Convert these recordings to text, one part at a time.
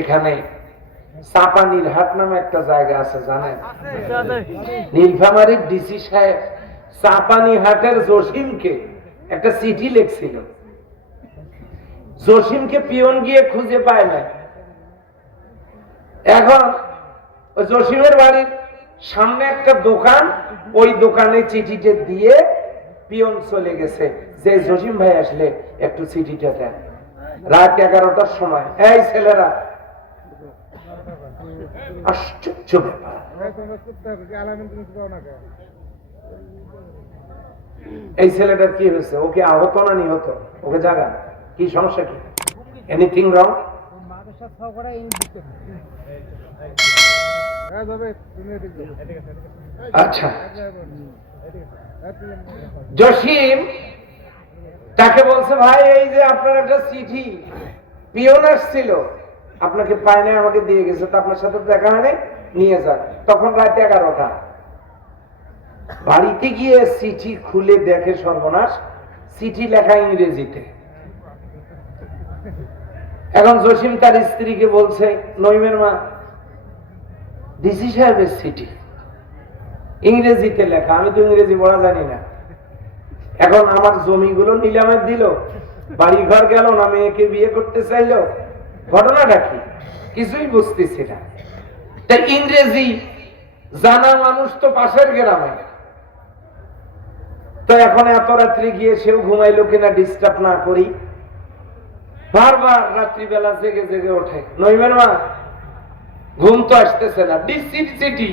এখানে চাপানির হাট নামে একটা জায়গা আছে জানেন? নীলফামারীর ডিসি সাহেব চাপানি হাটের জসিমকে একটা চিঠি লিখছিল। জসিমকে পিয়ন গিয়ে খুঁজে পায় না। এখন জসিমের বাড়ির সামনে একটা দোকান, ওই দোকানে চিঠিটা দিয়ে পিয়ন চলে গেছে যে জসিম ভাই আসলে একটু চিঠিটা দেন। রাত 11টার সময়, এই ছেলেরা, আশ্চর্য ব্যাপার, এই ছেলেটার কি হয়েছে? ওকে আহত না নিহত? ওকে জাগান, কি সমস্যা, কি এনিথিং রং? আচ্ছা, জসিম তাকে বলছে, ভাই এই যে আপনার একটা চিঠি, পিয়ন আসছিল, আপনাকে পায় না, আমাকে দিয়ে গেছে, তো আপনার সাথে দেখা হয়নি, নিয়ে যান। তখন রাত 11টা। বাড়িতে গিয়ে চিঠি খুলে দেখে সর্বনাশ, চিঠি লেখা ইংরেজিতে। এখন জসিম তার স্ত্রীকে বলছে, নইমের মা, ডিসি সাহেবের চিঠি ইংরেজিতে লেখা, আমি তো ইংরেজি পড়া জানি না। এখন আমার জমিগুলো নিলামে দিল, বাড়ি ঘর গেল না, মেয়েকে বিয়ে করতে চাইলো, ঘটনাটা কি কিছুই বুঝতেছি না। তাই ইংরেজি জানা মানুষ তো পাশের গ্রামে, তো এখন এত রাত্রি গিয়ে সেও ঘুমাইলো কিনা ডিস্টার্ব না করি, বারবার রাত্রিবেলা জেগে জেগে ওঠে। নইমের মা, ঘুম তো আসতেছে না, ডিসির চিঠি,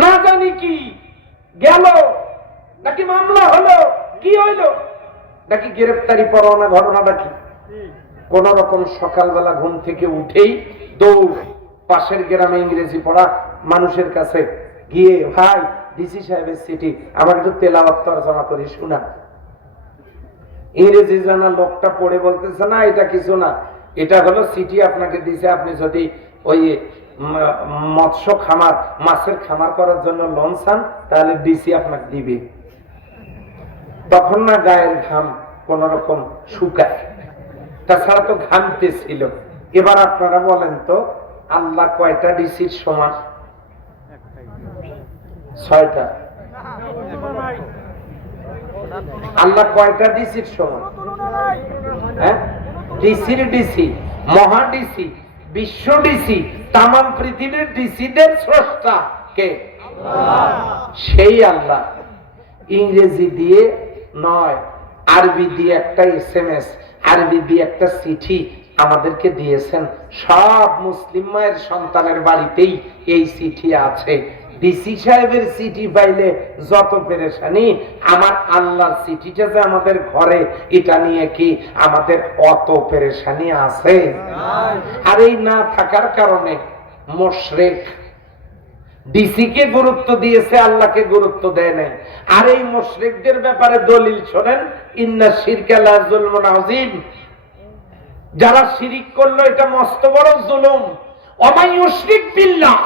না জানি কি গেল, নাকি মামলা হলো, কি হইলো, নাকি গ্রেফতারি পরোয়ানা, ঘটনাটা কি? কোন রকম সকালবেলা ঘুম থেকে উঠেই দৌড় পাশের গ্রামে ইংরেজি পড়া মানুষের কাছে গিয়ে, ভাই ডিসি সাহেবের চিঠি, আমার একটু তেলাওয়াত তরজমা করে শোনা। ইংরেজি জানা লোকটা পড়ে বলতেছে, না এটা কিছু না, এটা হলো চিঠি আপনাকে দিছে, আপনি যদি ওই মৎস্য খামার, মাছের খামার করার জন্য লোন চান, তাহলে ডিসি আপনাকে দিবে। তখন না গায়ের ঘাম কোন রকম শুকায়, তাছাড়া তো ঘামতে ছিল। এবার আপনারা বলেন তো, আল্লাহ কয়টা ডিসির সমান? 6টা। আল্লাহ কয়টা ডিসির সমান? হ্যাঁ, ডিসির ডিসি, মহা ডিসি, বিশ্ব ডিসি, তাম পৃথিবীর ডিসিদের স্রষ্টা কে? সেই আল্লাহ ইংরেজি দিয়ে নয়, আরবি দিয়ে একটা SMS, আরবি দিয়ে একটা চিঠি আমাদেরকে দিয়েছেন। সব মুসলিম মায়ের সন্তানের বাড়িতেই এই চিঠি আছে। ডিসি সাহেবের চিঠি পাইলে যত পেরেশানি, আমার আল্লাহর চিঠিটা যে আমাদের ঘরে, এটা নিয়ে কি আমাদের অত পেরেশানি আছে? আর এই না থাকার কারণে মুশরিক ডিসি কে গুরুত্ব দিয়েছে, আল্লাহকে গুরুত্ব দেয় নাই। আর এই মুশরিকদের ব্যাপারে দলিল শোনেন, ইন্না শিরকা লা যুলমুন আযীম, যারা শিরিক করলো এটা মস্ত বড় জুলুম। ওয়া ইউশরিক বিল্লাহ,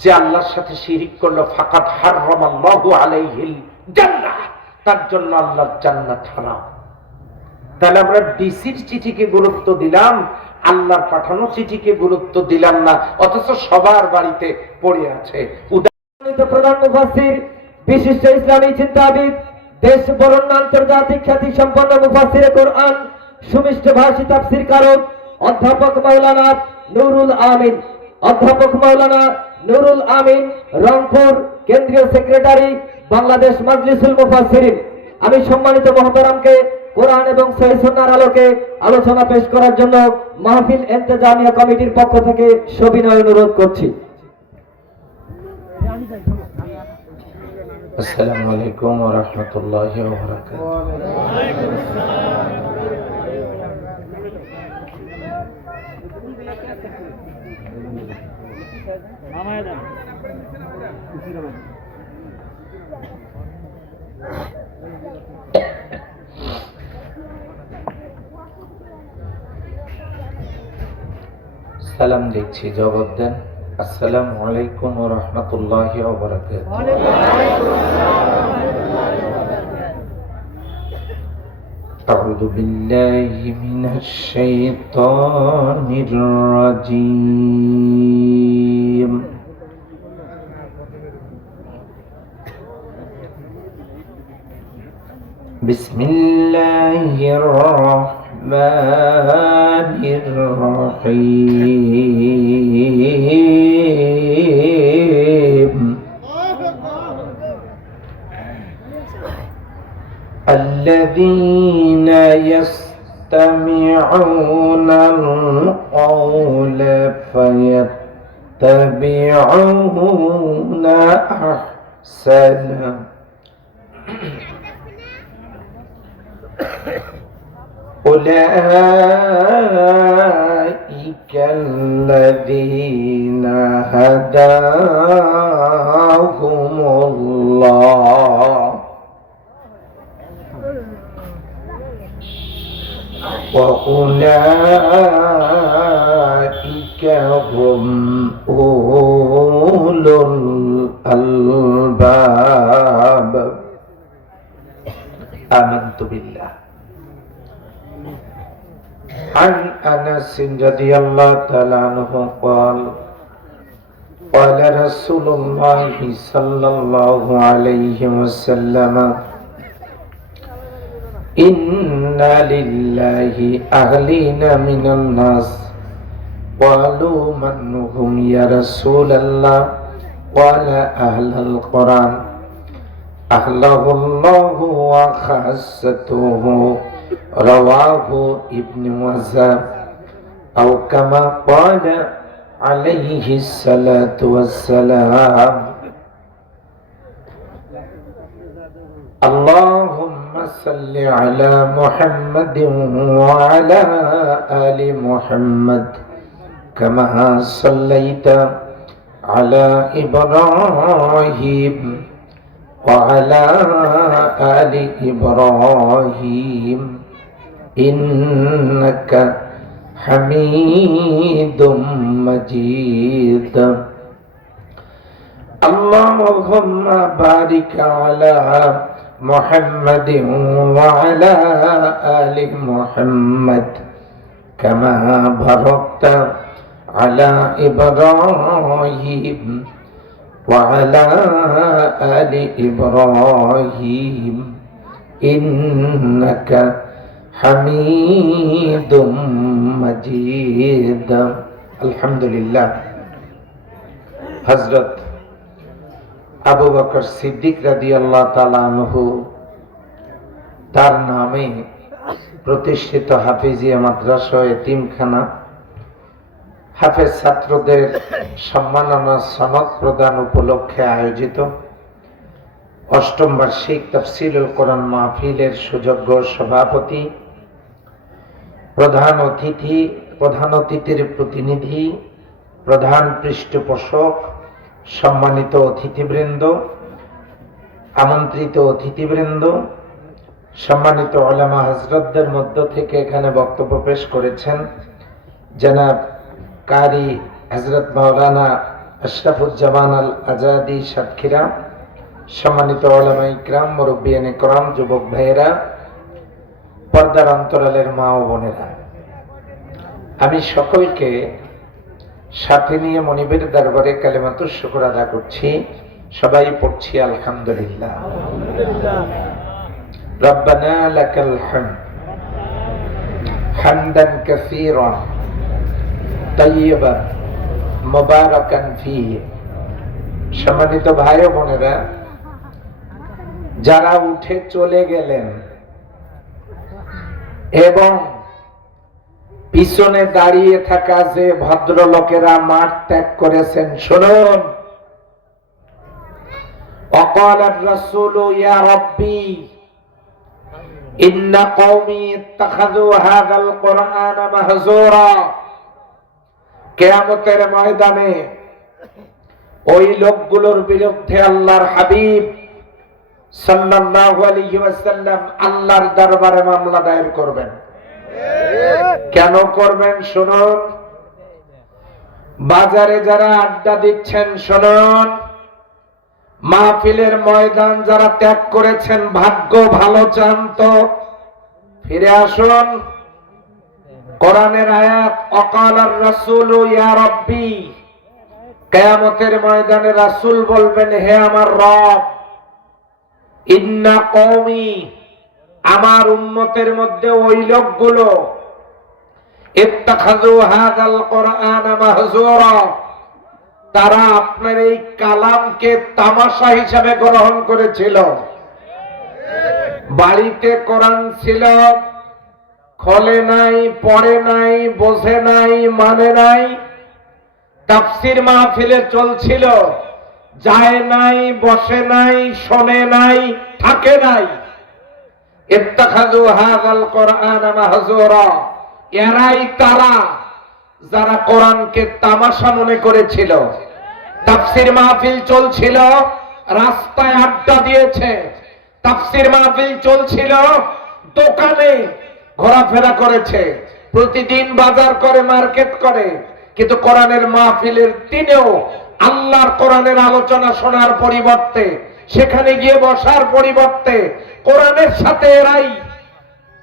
যে আল্লাহর সাথে শিরিক করলো, ফাকাদ হারামাল্লাহু আলাইহিল জান্নাহ, তার জন্য আল্লাহর জান্নাত হারাম। তাহলে আমরা ডিসির চিঠিকে গুরুত্ব দিলাম, আল্লাহর পাঠানো চিঠিকে গুরুত্ব দিলাম না, অথচ সবার বাড়িতে পড়ে আছে। প্রধান মুফাসসির, বিশিষ্ট ইসলামী চিন্তাবিদ, দেশ বরণ্য আন্তর্জাতিক খ্যাতি সম্পন্ন মুফাসসিরে কোরআন, সুমিষ্ট ভাষী তাফসীরকারক অধ্যাপক মাওলানা নুরুল আমিন, অধ্যাপক মাওলানা নুরুল আমিন, রংপুর কেন্দ্রীয় সেক্রেটারি, বাংলাদেশ মাজলিসুল মুফাসসিরিন। আমি সম্মানিত মহতারামকে কোরআন এবং সহিহ সুন্নাহর আলোকে আলোচনা পেশ করার জন্য মাহফিল ইন্তেজামিয়া কমিটির পক্ষ থেকে সবিনয় অনুরোধ করছি। আসসালামু আলাইকুম ওয়া রাহমাতুল্লাহি ওয়া বারাকাতুহু। সালাম দিচ্ছি, জবাব দেন। আসসালামু আলাইকুম ওয়া রাহমাতুল্লাহি ওয়া বারাকাতুহু। أعوذ بالله من الشيطان الرجيم بسم الله الرحمن الرحيم الذين يستمعون القول فيتبعون أحسنه أولئك الذين هداهم الله وأولئك هم أولو الألباب آمنت بالله. عن أنس رضي الله تعالى عنه قال قال رسول الله صلى الله عليه وسلم إن لله أهلين من الناس قالوا من هم يا رسول الله قال أهل القرآن أهله الله وخاصته رواه ابن وزا أو كما قال عليه الصلاة والسلام. اللهم صل على محمد وعلى آل محمد كما صليت على إبراهيم وعلى آل إبراهيم إنك حميد مجيد. اللهم بارك على محمد وعلى آل محمد كما باركت على إبراهيم وعلى آل إبراهيم إنك حميد مجيد. الحمد لله. হযরত আবু বকর সিদ্দিক রাদিয়াল্লাহু তাআলা আনহু তার নামে প্রতিষ্ঠিত হাফিজিয়া মাদ্রাসা ও এতিমখানা হাফেজ ছাত্রদের সম্মাননা সনদ প্রদান উপলক্ষে আয়োজিত অষ্টম বার্ষিক তাফসীরুল কোরআন মাহফিলের সুযোগ্য সভাপতি, প্রধান অতিথির প্রতিনিধি, প্রধান পৃষ্ঠপোষক, সম্মানিত অতিথিবৃন্দ, আমন্ত্রিত অতিথিবৃন্দ, সম্মানিত উলামা হযরতদের মধ্য থেকে এখানে বক্তব্য পেশ করেছেন জনাব কারি হযরত মাওলানা আশরাফুজ্জামান আল আজাদি সাতক্ষীরা, সম্মানিত উলামা ইকরাম, মুরব্বিয়ান ইকরাম, যুবক ভাইয়েরা, পর্দার অন্তরালের মা ও বোনেরা, আমি সকলকে সাথে নিয়ে মনিবের দরবারে কালিমাতুশ শুকর আদা করছি। সবাই পড়ছি আলহামদুলিল্লাহ। রব্বানা লাকাল হামদ হামদান কাসীরান তাইয়্যিবান মুবারাকান ফীহি। সম্মানিত ভাই ও বোনেরা, যারা উঠে চলে গেলেন এবং পিছনে দাঁড়িয়ে থাকা যে ভদ্রলোকেরা মাঠ ত্যাগ করেছেন, শুনুন। وقال الرسول يا ربي إن قومي اتخذوا هذا القرآن مهجورا। কিয়ামতের ময়দানে ওই লোকগুলোর বিরুদ্ধে আল্লাহর হাবিব সাল্লাল্লাহু আলাইহি ওয়াসাল্লাম আল্লাহর দরবারে মামলা দায়ের করবেন। কেন করবেন শুনুন। বাজারে যারা আড্ডা দিচ্ছেন শুনুন। মাহফিলের ময়দান যারা ত্যাগ করেছেন, ভাগ্য ভালো চান তো ফিরে আসুন। কোরআনের আয়াত, অকালার রাসূল ইয়া রাব্বি, কিয়ামতের ময়দানে রাসূল বলবেন, হে আমার রব, ইন্না কওমি, আমার উম্মতের মধ্যে ওই লোকগুলো, ইত্তাখাযু হাযাল কোরআন মাহজুরা, তারা আপনার এই কালামকে তামাশা হিসাবে গ্রহণ করেছিল। বাড়িতে কোরআন ছিল, খোলে নাই, পড়ে নাই, বোঝে নাই, মানে নাই। তাফসীর মাহফিলে চলছিল, যায় নাই, বসে নাই, শোনে নাই, থাকে নাই। ইত্তাখাযু হাযাল কোরআন মাহজুরা, এরাই তারা যারা কোরআনকে তামাশা মনে করেছিল। তাফসীর মাহফিল চলছিল, রাস্তায় আড্ডা দিয়েছে। তাফসীর মাহফিল চলছিল, দোকানে ঘোরাফেরা করেছে, প্রতিদিন বাজার করে, মার্কেট করে। কিন্তু কোরআনের মাহফিলের দিনেও আল্লাহর কোরআনের আলোচনা শোনার পরিবর্তে, সেখানে গিয়ে বসার পরিবর্তে কোরআনের সাথে এরাই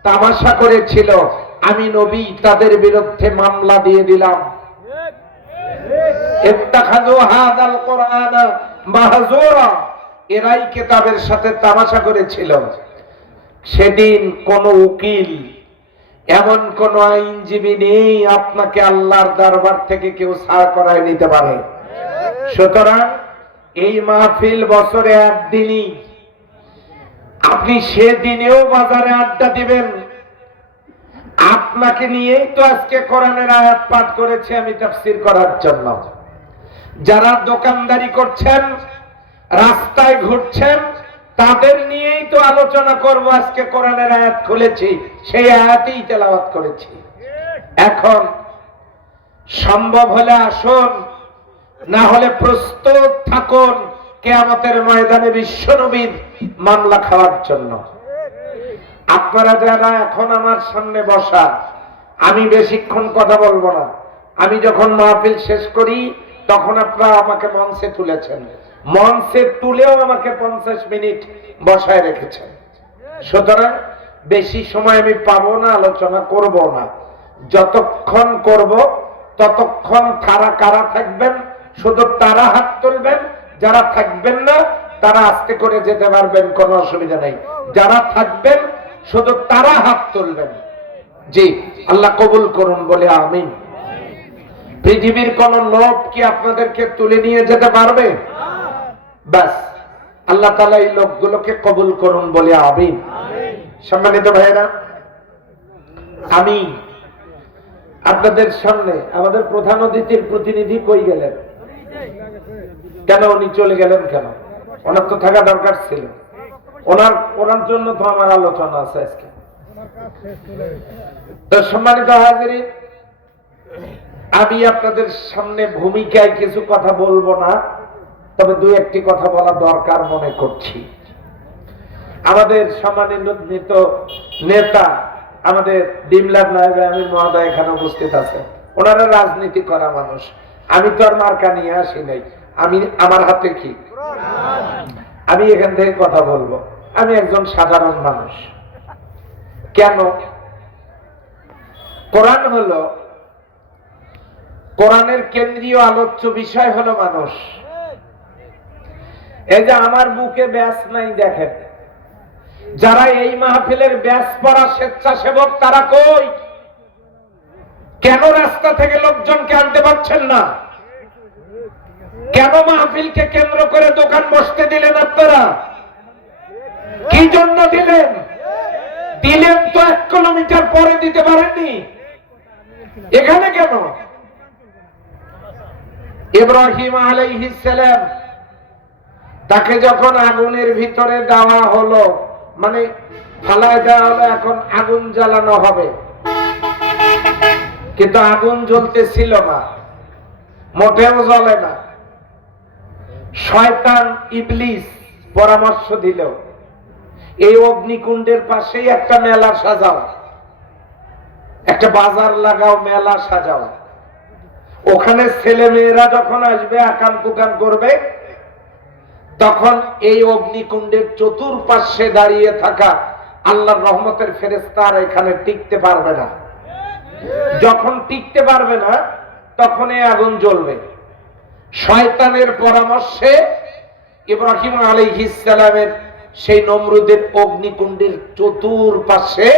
তামাশা করেছিল। আমি নবী তাদের বিরুদ্ধে মামলা দিয়ে দিলাম। ইত্তাখাযু হাযাল কোরআন মাহজুরা, এরাই কিতাবের সাথে তামাশা করেছিল। সেদিন কোন উকিল, এমন কোন আইনজীবী নেই আপনাকে আল্লাহর দরবার থেকে কেউ ছাড় করায় নিতে পারে। সুতরাং এই মাহফিল বছরে একদিনই, আপনি সেদিনেও বাজারে আড্ডা দিবেন। আপনাকে নিয়েই তো আজকে কোরআনের আয়াত পাঠ করেছি আমি তাফসীর করার জন্য। যারা দোকানদারি করছেন, রাস্তায় ঘুরছেন, তাদের নিয়েই তো আলোচনা করব। আজকে কোরআনের আয়াত খুলেছি, সেই আয়াতই তেলাওয়াত করেছি। এখন সম্ভব হলে আসুন, না হলে প্রস্তুত থাকুন কিয়ামতের ময়দানে বিশ্বনবীর মামলা খাওয়ার জন্য। আপনারা যারা এখন আমার সামনে বসা, আমি বেশিক্ষণ কথা বলবো না। আমি যখন মাহফিল শেষ করি তখন আপনারা আমাকে মঞ্চে তুলেছেন, মঞ্চে তুলেও আমাকে 50 মিনিট বসায় রেখেছেন। সুতরাং বেশি সময় আমি পাবো না, আলোচনা করব না। যতক্ষণ করব ততক্ষণ কারা কারা থাকবেন শুধু তারা হাত তুলবেন, যারা থাকবেন না তারা আস্তে করে যেতে পারবেন, কোনো অসুবিধা নেই। যারা থাকবেন শুধু তারা হাত তুলবেন। জি, আল্লাহ কবুল করুন বলে আমিন। পৃথিবীর কোন লোক কি আপনাদেরকে তুলে নিয়ে যেতে পারবে? বাস, আল্লাহ তাআলা এই লোকগুলোকে কবুল করুন বলে আমিন। সম্মানিত ভাইয়েরা, আমি আপনাদের সামনে, আমাদের প্রধান অতিথির প্রতিনিধি কই গেলেন? কেন উনি চলে গেলেন কেন? ওনার তো থাকা দরকার ছিল। ওনার জন্য তো আমার আলোচনা আছে আজকে। তো সম্মানিত হাজিরিন, আমি আপনাদের সামনে ভূমিকায় কিছু কথা বলবো না, তবে দুই একটি কথা বলা দরকার মনে করছি। আমাদের সম্মানিত নেতা, আমাদের ডিমলার নায়েব আমির মহোদয় এখানে উপস্থিত আছে। ওনারা রাজনীতি করা মানুষ। আমি তো আর মার্কা নিয়ে আসি নাই। আমি, আমার হাতে কি, আমি এখান থেকে কথা বলবো। আমি একজন সাধারণ মানুষ। কেন? কোরআন হলো, কোরআনের কেন্দ্রীয় আলোচ্য বিষয় হলো মানুষ। এই যে আমার বুকে ব্যাস নাই, দেখেন, যারা এই মাহফিলের ব্যাস পড়া স্বেচ্ছাসেবক তারা কই? কেন রাস্তা থেকে লোকজনকে আনতে পারছেন না? কেন মাহফিলকে কেন্দ্র করে দোকান বসতে দিলেন আপনারা? কি জন্য দিলেন? দিলেন তো 1 কিলোমিটার পরে দিতে পারেননি, এখানে কেন? ইব্রাহিম আলাইহিস সালাম, তাকে যখন আগুনের ভিতরে দেওয়া হলো, মানে ফালায় দেওয়া হলো, এখন আগুন জ্বালানো হবে, কিন্তু আগুন জ্বলতেছিল না, মোটেও জ্বলে না। শয়তান ইবলিস পরামর্শ দিল, এই অগ্নিকুণ্ডের পাশেই একটা মেলা সাজাও, একটা বাজার লাগাও, মেলা সাজাও। ওখানে ছেলে মেয়েরা যখন আসবে, আকাম কুকাম করবে, তখন এই অগ্নিকুণ্ডের চতুর্পাশে দাঁড়িয়ে থাকা আল্লাহর রহমতের ফেরেশতা আর এখানে টিকতে পারবে না। যখন টিকতে পারবে না তখন এই আগুন জ্বলবে। শয়তানের পরামর্শে ইব্রাহিম আলাইহিস সালামের সেই নমরুদের অগ্নিকুণ্ডের চতুর্পাশে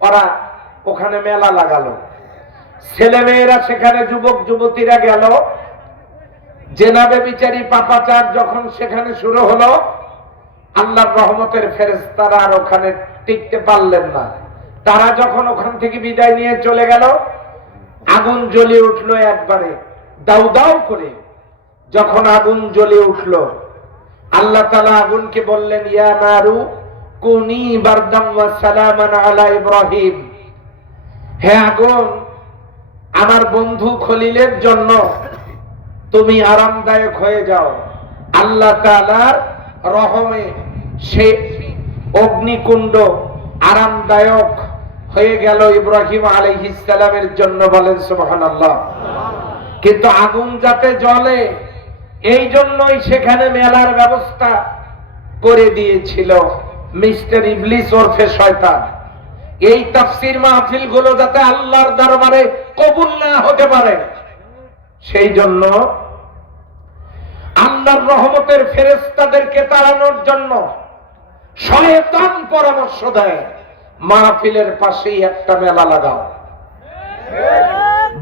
ওরা ওখানে মেলা লাগালো। ছেলেমেয়েরা সেখানে, যুবক যুবতীরা গেল। জেনাবে বিচারী পাপাচার যখন সেখানে শুরু হলো, আল্লাহর রহমতের ফেরেশতারা আর ওখানে টিকতে পারলেন না। তারা যখন ওখান থেকে বিদায় নিয়ে চলে গেল, আগুন জ্বলে উঠলো একবারে দাউ দাউ করে। যখন আগুন জ্বলে উঠলো, আল্লাহ তাআলা আগুনকে বললেন, ইয়া নারু কুনি বারদাম ওয়া সালামান আলা ইব্রাহিম, হে আগুন, আমার বন্ধু খলিলের জন্য তুমি আরামদায়ক হয়ে যাও। আল্লাহ তাআলার রহমে সেই অগ্নিকুণ্ড আরামদায়ক হয়ে গেল ইব্রাহিম আলাইহিস সালামের জন্য। বলেন সুবহানাল্লাহ। কিন্তু আগুন যাতে জ্বলে এই জন্যই সেখানে মেলার ব্যবস্থা করে দিয়েছিল মিস্টার ইবলিস ওরফে শয়তান। এই তাফসীর মাহফিল গুলো যাতে আল্লাহর দরবারে কবুল না হতে পারে, সেই জন্য আল্লাহর রহমতের ফেরেশতাদেরকে তাড়ানোর জন্য শয়তান পরামর্শ দেয়, মাহফিলের পাশেই একটা মেলা লাগাও,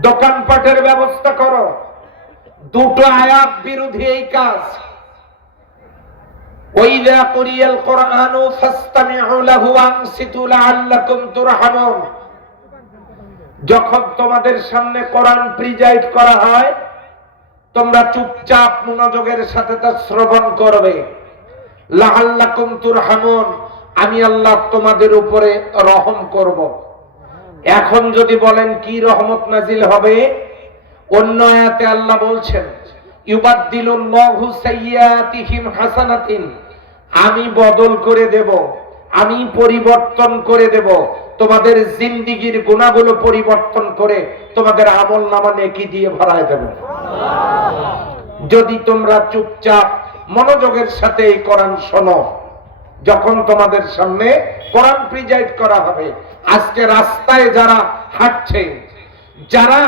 দোকানপাটের ব্যবস্থা করো। দুটো আয়াত বিরোধী এই কাজ। ওয়াইযা কুরিয়াল কুরআনু ফাসতামিউ লাহু ওয়ানসিতু লাআল্লাকুম তুরহামুন, যখন তোমাদের সামনে কোরআন প্রিজাইড করা হয় তোমরা চুপচাপ মনোযোগের সাথে তা শ্রবণ করবে। লাআল্লাকুম তুরহামুন, আমি আল্লাহ তোমাদের উপরে রহম করব। এখন যদি বলেন কি রহমত নাজিল হবে, অন্য আয়াতে আল্লাহ বলছেন, ইউবাদদিলুল্লাহু সাইয়্যাতিহিম হাসানাতিন, আমি বদল করে দেব, আমি পরিবর্তন করে দেব, তোমাদের জিন্দেগীর গুনাহগুলো পরিবর্তন করে তোমাদের আমলনামা নেকি দিয়ে ভরায় দেব, যদি তোমরা চুপচাপ মনোযোগের সাথে এই কোরআন শোনো। যখন তোমাদের সামনে কোরআন প্রিজাইড করা হবে, আজকে রাস্তায় যারা হাঁটছে, যারা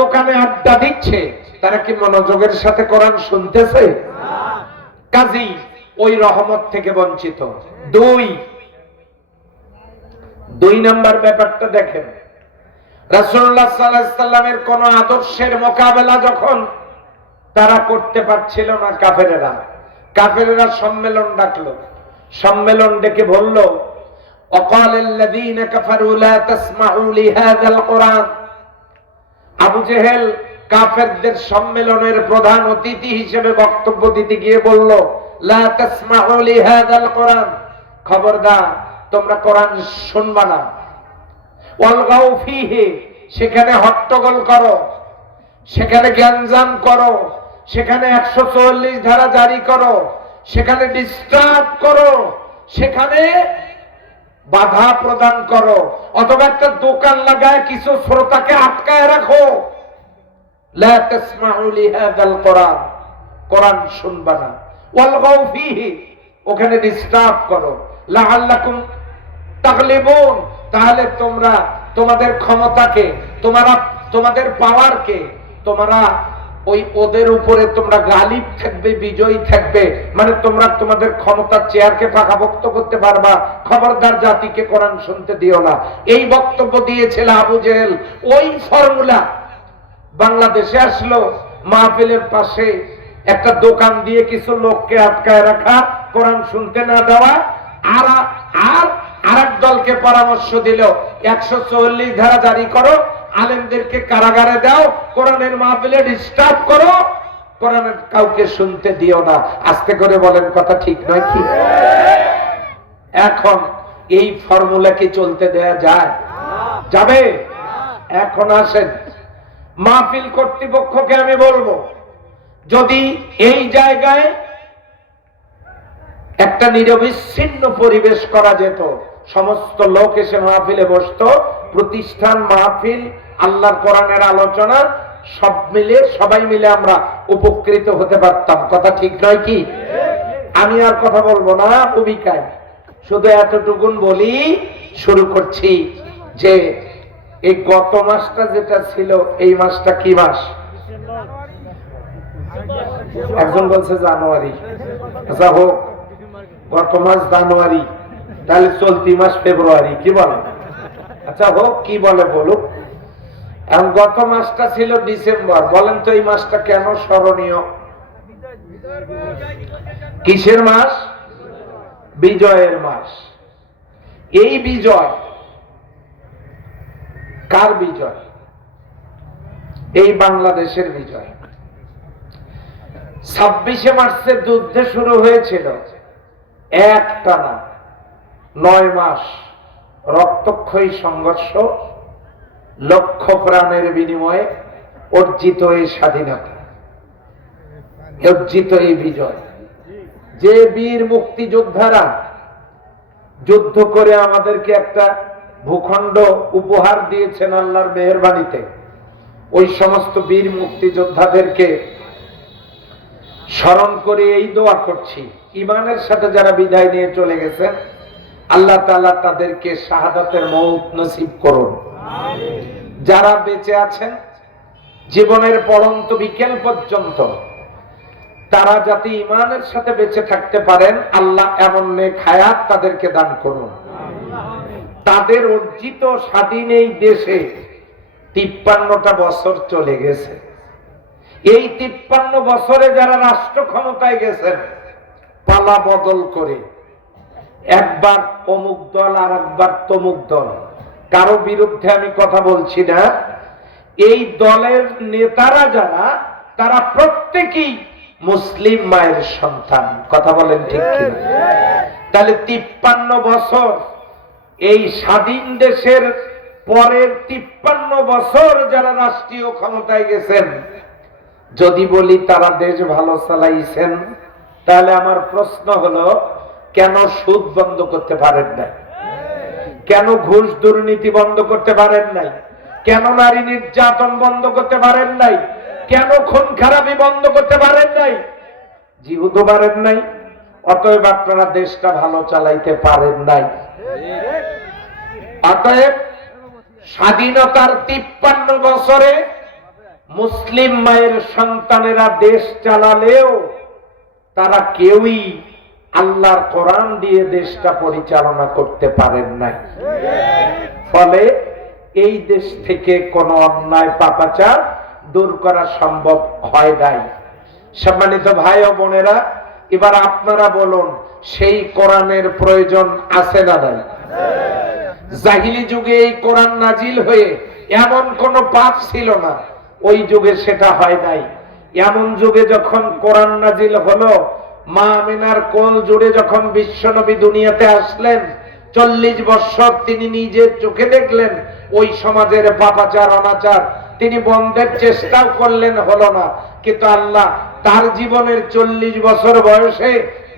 দোকানে আড্ডা দিচ্ছে, তারা কি মনোযোগের সাথে কোরআন শুনতেছে? কাজী ওই রহমত থেকে বঞ্চিত। দুই নাম্বার ব্যাপারটা দেখেন, রাসূলুল্লাহ সাল্লাল্লাহু আলাইহি সাল্লামের কোন আদর্শের মোকাবেলা যখন তারা করতে পারছিল না, কাফেরেরা সম্মেলন ডাকলো। সম্মেলন ডেকে বলল, ওয়াকালাল্লাযীনা কাফারু লা তাসমাউ লিহাযাল কুরআন। আবু জেহেল কাফেরদের সম্মেলনের প্রধান অতিথি হিসেবে বক্তব্য দিতে গিয়ে বলল, লা তাসমাউ লিহাযাল কুরআন, খবরদার তোমরা কোরআন শুনবা না। ওয়ালগাউ ফীহি, সেখানে হট্টগোল করো, সেখানে জ্ঞানজাম করো, সেখানে 144 ধারা জারি করো, সেখানে ডিস্টার্ব করো, সেখানে বাধা প্রদান করো, অথবা একটা দোকান লাগায় কিছু শ্রোতাকে আটকায় রাখো। লা তাসমাউ লিহাযাল কুরআন, কোরআন শুনবা না। ওয়ালগাউ ফীহি, ওখানে ডিস্টার্ব করো। লাআল্লাকুম তাগলিবুন, তাহলে তোমরা তোমাদের ক্ষমতাকে, তোমাদের পাওয়ারকে তোমরা ওই ওদের উপরে তোমরা গালিব থাকবে, বিজয়ী থাকবে, মানে তোমরা তোমাদের ক্ষমতার চেয়ারকে পাকাপোক্ত করতে পারবা। খবরদার জাতিকে কোরআন শুনতে দিও না। এই বক্তব্য দিয়েছিল আবু জেহেল। ওই ফর্মুলা বাংলাদেশে আসলো, মাহফিলের পাশে একটা দোকান দিয়ে কিছু লোককে আটকায় রাখা, কোরআন শুনতে না দেওয়া। আর আরেক দলকে পরামর্শ দিল, 144 ধারা জারি করো, আলেমদেরকে কারাগারে দাও, কোরআনের মাহফিলে ডিস্টার্ব করো, কোরআনের কাউকে শুনতে দিও না। আস্তে করে বলেন, কথা ঠিক নয় কি? এখন এই ফর্মুলা কি চলতে দেয়া যায়? যাবে? এখন আসেন, মাহফিল কর্তৃপক্ষকে আমি বলবো, যদি এই জায়গায় একটা নিরবিচ্ছিন্ন পরিবেশ করা যেত, সমস্ত লোক এসে মাহফিলে বসতো, প্রতিষ্ঠান, মাহফিল, আল্লাহর কোরআনের আলোচনা সবাই মিলে আমরা উপকৃত হতে পারতাম। কথা ঠিক নয় কি? আমি আর কথা বলবো না ভূমিকায়, শুধু এতটুকুন বলি, শুরু করছি যে এই গত মাসটা যেটা ছিল, এই মাসটা কি মাস? একজন বলছে জানুয়ারি। আচ্ছা হোক, গত মাস জানুয়ারি, তাহলে চলতি মাস ফেব্রুয়ারি, কি বলে? আচ্ছা হোক, কি বলে বলুক। এখন গত মাসটা ছিল ডিসেম্বর। বলেন তো এই মাসটা কেন স্মরণীয়? কিসের মাস? বিজয়ের মাস। এই বিজয় কার বিজয়? এই বাংলাদেশের বিজয়। 26শে মার্চের যুদ্ধ শুরু হয়েছিল, একটানা 9 মাস রক্তক্ষয়ী সংঘর্ষ, লক্ষ প্রাণের বিনিময়ে অর্জিত এই স্বাধীনতা, অর্জিত এই বিজয়। যে বীর মুক্তিযোদ্ধারা যুদ্ধ করে আমাদেরকে একটা ভূখণ্ড উপহার দিয়েছেন আল্লাহর মেহেরবানিতে, ওই সমস্ত বীর মুক্তিযোদ্ধাদেরকে স্মরণ করে এই দোয়া করছি, ঈমানের সাথে যারা বিদায় নিয়ে চলে গেছেন, আল্লাহ তাআলা তাদেরকে শাহাদাতের মওত নসিব করুন। যারা বেঁচে আছেন জীবনের পড়ন্ত বিকেল পর্যন্ত, তারা যাতে ঈমানের সাথে বেঁচে থাকতে পারেন, আল্লাহ এমন নেক হায়াত তাদেরকে দান করুন। তাদের অর্জিত স্বাধীন এই দেশে 53টা বছর চলে গেছে। এই 53 বছরে যারা রাষ্ট্র ক্ষমতায় গেছেন পালা বদল করে, একবার অমুক দল আর একবার তমুক দল, কারো বিরুদ্ধে আমি কথা বলছি না, এই দলের নেতারা যারা, তারা প্রত্যেকেই মুসলিম মায়ের সন্তান। কথা বলেন ঠিক কিনা? তাহলে 53 বছর এই স্বাধীন দেশের পরের 53 বছর যারা রাষ্ট্রীয় ক্ষমতায় গেছেন, যদি বলি তারা দেশ ভালো চালাইছেন, তাহলে আমার প্রশ্ন হলো, কেন সুদ বন্ধ করতে পারেন নাই? কেন ঘুষ দুর্নীতি বন্ধ করতে পারেন নাই? কেন নারী নির্যাতন বন্ধ করতে পারেন নাই? কেন খুন খারাপি বন্ধ করতে পারেন নাই? যেহেতু পারেন নাই, অতএব আপনারা দেশটা ভালো চালাইতে পারেন নাই। অতএব স্বাধীনতার 53 বছরে মুসলিম মায়ের সন্তানেরা দেশ চালালেও তারা কেউই আল্লাহর কোরআন দিয়ে দেশটা পরিচালনা করতে পারেন নাই। ফলে এই দেশ থেকে কোনো অন্যায় পাপাচার দূর করা সম্ভব হয় নাই। সম্মানিত ভাই ও বোনেরা, এবার আপনারা বলুন, সেই কোরআনের প্রয়োজন আছে না নাই? জাহিলি যুগে এই কোরআন নাজিল হয়ে এমন কোন পাপ ছিল না, ওই যুগে সেটা হয় নাই। এমন যুগে যখন কোরআন নাজিল হলো, মা আমিনার কোল জুড়ে যখন বিশ্বনবী দুনিয়াতে আসলেন, 40 বছর তিনি নিজের চোখে দেখলেন ওই সমাজের পাপাচার অনাচার, তিনি বন্ধের চেষ্টাও করলেন, হলো না। কিন্তু আল্লাহ তার জীবনের 40 বছর বয়সে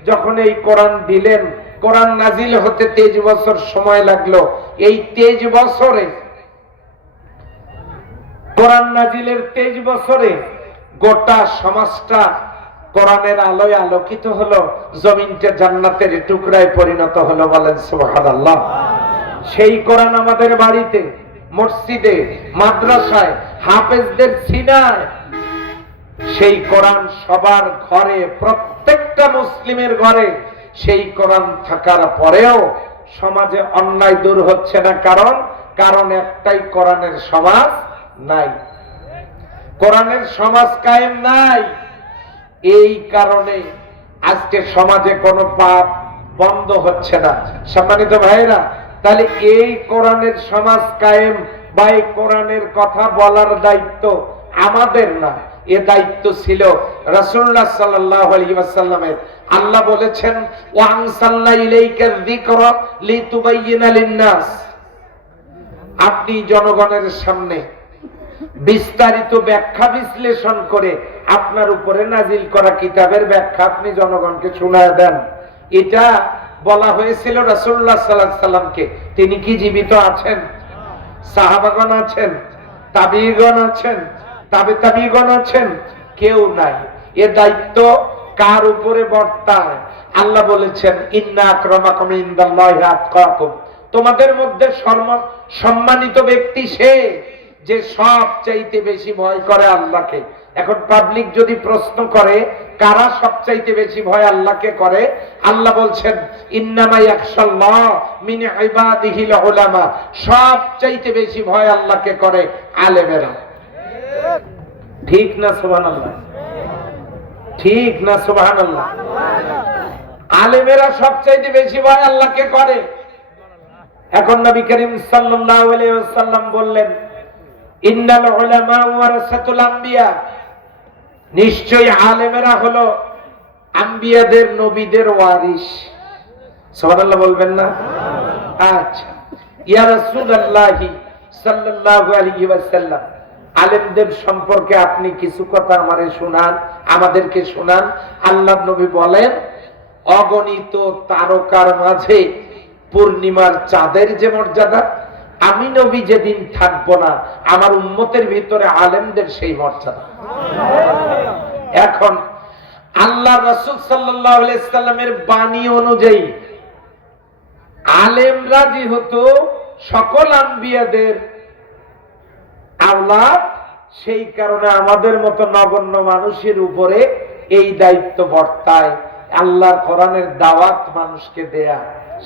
যখন এই কোরআন দিলেন, কোরআন নাজিল হতে 23 বছর সময় লাগলো। এই 23 বছরে, কোরআন নাজিলের 23 বছরে গোটা সমাজটা কোরআনের আলোয় আলোকিত হলো, জমিনটা জান্নাতের টুকরায় পরিণত হলো। বলেন সুবহানাল্লাহ। সেই কোরআন আমাদের বাড়িতে, মসজিদে, মাদ্রাসায়, হাফেজদের সিনায়, সেই কোরআন সবার ঘরে, প্রত্যেকটা মুসলিমের ঘরে সেই কোরআন থাকার পরেও সমাজে অন্যায় দূর হচ্ছে না। কারণ একটাই, কোরআনের সমাজ নাই, কোরআনের সমাজ কায়েম নাই। এই কারণে আজকে সমাজে কোনো পাপ বন্ধ হচ্ছে না। সম্মানিত ভাইরা, তাহলে এই কোরআনের সমাজ কায়েম বা এই কোরআনের কথা বলার দায়িত্ব আমাদের না, এ দায়িত্ব ছিল রাসূলুল্লাহ সাল্লাল্লাহু আলাইহি ওয়াসাল্লামের। আল্লাহ বলেছেন, ওয়া আনসালনা ইলাইকা যিকরা লিতুবাইয়িনা লিন-নাস, আপনি জনগণের সামনে বিস্তারিত ব্যাখ্যা বিশ্লেষণ করে আপনার উপরে নাজিল করা কিতাবের ব্যাখ্যা আপনি জনগণকে শোনায় দেন। এটা বলা হয়েছিল রাসূলুল্লাহ সাল্লাল্লাহু আলাইহি ওয়াসাল্লামকে। তিনি কি জীবিত আছেন? সাহাবাগণ আছেন, তাবিঈগণ আছেন, তাবে তাবিঈগণ আছেন? কেউ নাই। এ দায়িত্ব কার উপরে বর্তায়? আল্লাহ বলেছেন ইন্না আক্রামাকুম ইনদাল্লাহি আতকাকুম, তোমাদের মধ্যে সম্মানিত ব্যক্তি সে যে সবচাইতে বেশি ভয় করে আল্লাহকে। এখন পাবলিক যদি প্রশ্ন করে কারা সবচাইতে বেশি ভয় আল্লাহকে করে, আল্লাহ বলছেন ইন্নামা ইয়াখশাল্লাহ মিন ইবাদিহিল উলামা, সবচাইতে বেশি ভয় আল্লাহকে করে আলেমেরা। ঠিক না সুবহানাল্লাহ? ঠিক না সুবহানাল্লাহ? আলেমেরা সবচাইতে বেশি ভয় আল্লাহকে করে। এখন নবী করিম সাল্লাল্লাহু আলাইহি ওয়াসাল্লাম বললেন ইন্নাল উলামা ওয়ারাসাতুল আম্বিয়া, নিশ্চয়ই আলেমেরা হলো আম্বিয়াদের নবীদের ওয়ারিস। সুবহানাল্লাহ বলবেন না? আচ্ছা, ইয়া রাসূলুল্লাহি সাল্লাল্লাহু আলাইহি ওয়াসাল্লাম, আলেমদের সম্পর্কে আপনি কিছু কথা আমাদেরকে শোনান। আল্লাহর নবী বলেন অগণিত তারকার মাঝে পূর্ণিমার চাঁদের যে মর্যাদা, আমি নবী যেদিন থাকবো না আমার উম্মতের ভিতরে আলেমদের সেই মর্যাদা। এখন আল্লাহ রাসূল সাল্লাল্লাহু আলাইহি সাল্লামের বাণী অনুযায়ী আলেমরা যেহেতু সকল আম্বিয়াদের আওলাদ, সেই কারণে আমাদের মতো নগণ্য মানুষের উপরে এই দায়িত্ব বর্তায় আল্লাহর কোরআনের দাওয়াত মানুষকে দেয়া।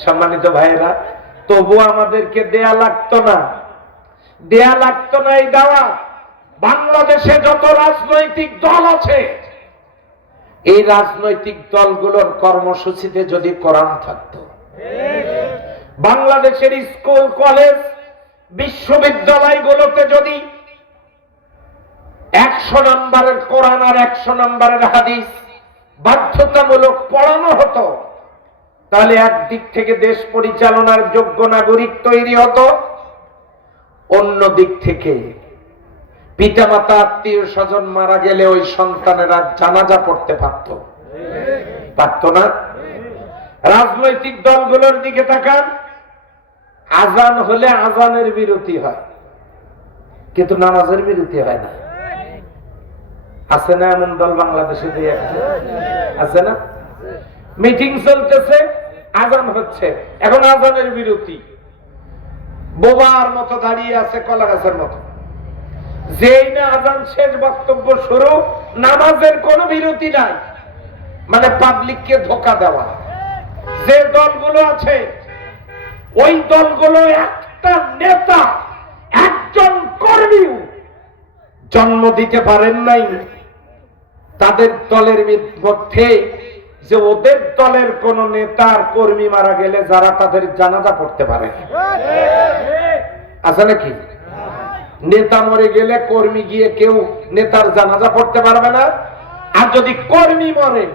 সম্মানিত ভাইরা, তবু আমাদেরকে দেয়া লাগতো না এই দাওয়াত। বাংলাদেশে যত রাজনৈতিক দল আছে, এই রাজনৈতিক দলগুলোর কর্মসূচিতে যদি কোরআন থাকতো, বাংলাদেশের স্কুল কলেজ বিশ্ববিদ্যালয়গুলোতে যদি 100 নম্বরের কোরআন আর 100 নম্বরের হাদিস বাধ্যতামূলক পড়ানো হতো, তাহলে একদিক থেকে দেশ পরিচালনার যোগ্য নাগরিক তৈরি হতো, অন্য দিক থেকে পিতামাতা আত্মীয় স্বজন মারা গেলে ওই সন্তানেরা জানাজা পড়তে পারত না। রাজনৈতিক দলগুলোর দিকে তাকান, আজান হলে আজানের বিরতি হয়, কিন্তু নামাজের বিরতি হয় না। আছে না এমন দল বাংলাদেশে? আছে না? মিটিং চলতেছে, আজান হচ্ছে, এখন আজানের বিরতি, বোবার মতো দাঁড়িয়ে আছে কলা গাছের মতো। যেই না আজান শেষ, বক্তব্য শুরু, নামাজের কোনো বিরতি নাই। মানে পাবলিককে ধোঁকা দেওয়া। যে দলগুলো আছে ওই দলগুলো একটা নেতা, একজন কর্মীও জন্ম দিতে পারেন নাই তাদের দলের মধ্যে, যে ওদের দলের কোন নেতার কর্মী মারা গেলে যারা তাদের জানাজা পড়তে পারে। আছে নাকি? নেতা মরে গেলে কর্মী গিয়ে কেউ নেতার জানাজা পড়তে পারবে না। আর যদি কর্মী মরে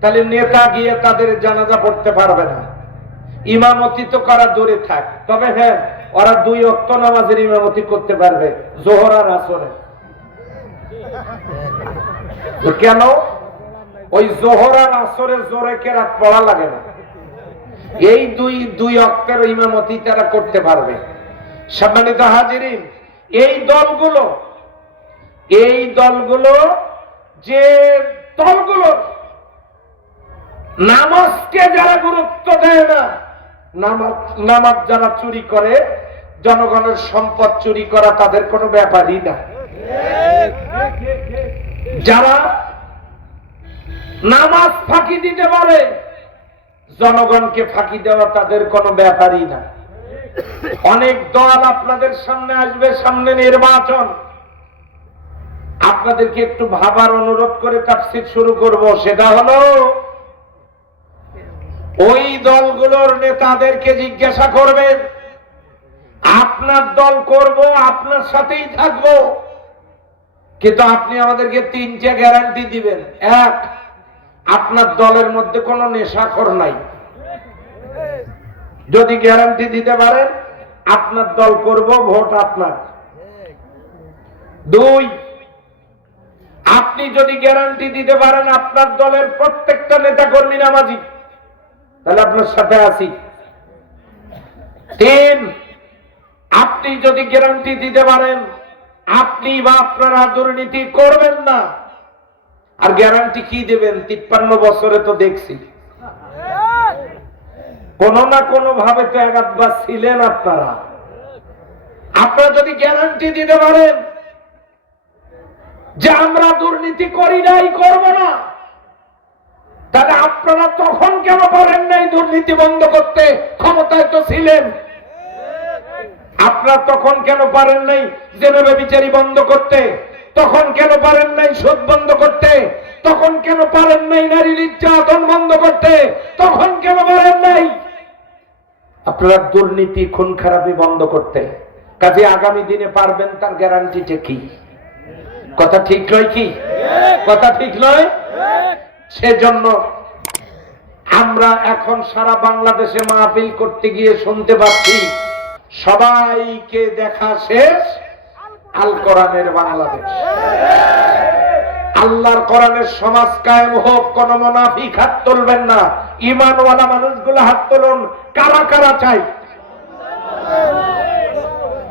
তাহলে নেতা গিয়ে তাদের জানাজা পড়তে পারবে না। ইমামতি তো করা দূরে থাক, তবে হ্যাঁ, ওরা 2 ওয়াক্ত নামাজের ইমামতি করতে পারবে, জোহর আর আসরে। কেন? ওই জোহর আর আসরে জোরে কেরাত পড়া লাগে না, এই দুই ওয়াক্তের ইমামতি তারা করতে পারবে। সম্মানিত হাজিরিন, এই দলগুলো যে দলগুলো নামাজকে যারা গুরুত্ব দেয় না, নামাজ যারা চুরি করে, জনগণের সম্পদ চুরি করা তাদের কোনো ব্যাপারই না। যারা নামাজ ফাঁকি দিতে পারে, জনগণকে ফাঁকি দেওয়া তাদের কোনো ব্যাপারই না। অনেক দল আপনাদের সামনে আসবে, সামনে নির্বাচন, আপনাদেরকে একটু ভাবার অনুরোধ করে তাফসীর শুরু করব। সেটা হলো ওই দলগুলোর নেতাদেরকে জিজ্ঞাসা করবেন, আপনার দল করব, আপনার সাথেই থাকবো, কিন্তু আপনি আমাদেরকে 3টে গ্যারান্টি দিবেন। 1, আপনার দলের মধ্যে কোনো নেশাখোর নাই। যদি গ্যারান্টি দিতে পারেন আপনার দল করব, ভোট আপনার। 2, আপনি যদি গ্যারান্টি দিতে পারেন আপনার দলের প্রত্যেকটা নেতা কর্মী নামাজি, তাহলে আপনার সাথে আছি। 3, আপনি যদি গ্যারান্টি দিতে পারেন আপনি বা আপনারা দুর্নীতি করবেন না, আর গ্যারান্টি কি দেবেন? 53 বছরে তো দেখছি কোন না কোন ভাবে তো একবার ছিলেন আপনারা। আপনারা যদি গ্যারান্টি দিতে পারেন যে আমরা দুর্নীতি করি নাই, করব না, তাহলে আপনারা তখন কেন পারেন নাই দুর্নীতি বন্ধ করতে? ক্ষমতায় তো ছিলেন। আপনারা তখন কেন পারেন নাই জেনারেল বিচারি বন্ধ করতে? তখন কেন পারেন নাই সুদ বন্ধ করতে? তখন কেন পারেন নাই নারী নির্যাতন বন্ধ করতে? তখন কেন পারেন নাই আপনারা দুর্নীতি খুন খারাপি বন্ধ করতে? কাজে আগামী দিনে পারবেন, তার গ্যারান্টিটা কি? কথা ঠিক নয় কি? কথা ঠিক নয়? সেজন্য আমরা এখন সারা বাংলাদেশে মাহফিল করতে গিয়ে শুনতে পাচ্ছি সবাইকে দেখা শেষ, আল কোরআনের বাংলাদেশ। আল্লাহর কোরআনের সমাজ কায়েম হোক। কোন মুনাফিক হাত তুলবেন না, ঈমানওয়ালা মানুষগুলো হাত তুলুন। কারা কারা চাই?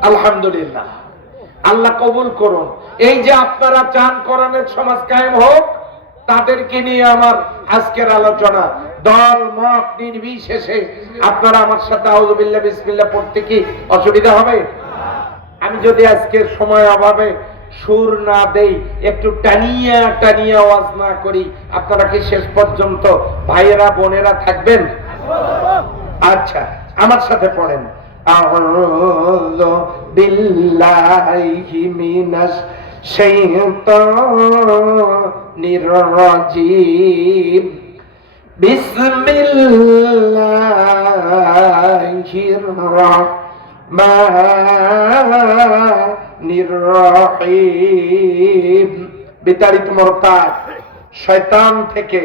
আলহামদুলিল্লাহ, আল্লাহ কবুল করুন। এই যে আপনারা চান কোরআনের সমাজ কায়েম হোক, তাদেরকে নিয়ে আমার আজকের আলোচনা। দল মত নির্বিশেষে আপনারা আমার সাথে আউযু বিল্লাহ বিসমিল্লাহ পড়তে কি অসুবিধা হবে? আমি যদি আজকের সময় অভাবে সুর না দেই, একটু টানিয়া টানিয়া আওয়াজ না করি, আপনারা কি শেষ পর্যন্ত ভাইয়েরা বোনেরা থাকবেন? আচ্ছা, আমার সাথে পড়েন। আউযু বিল্লাহি মিনাশ শাইতানির রাজিম। বিসমিল্লাহির রাহমানির রহিম। বিতাড়িত মুরতাদ শয়তান থেকে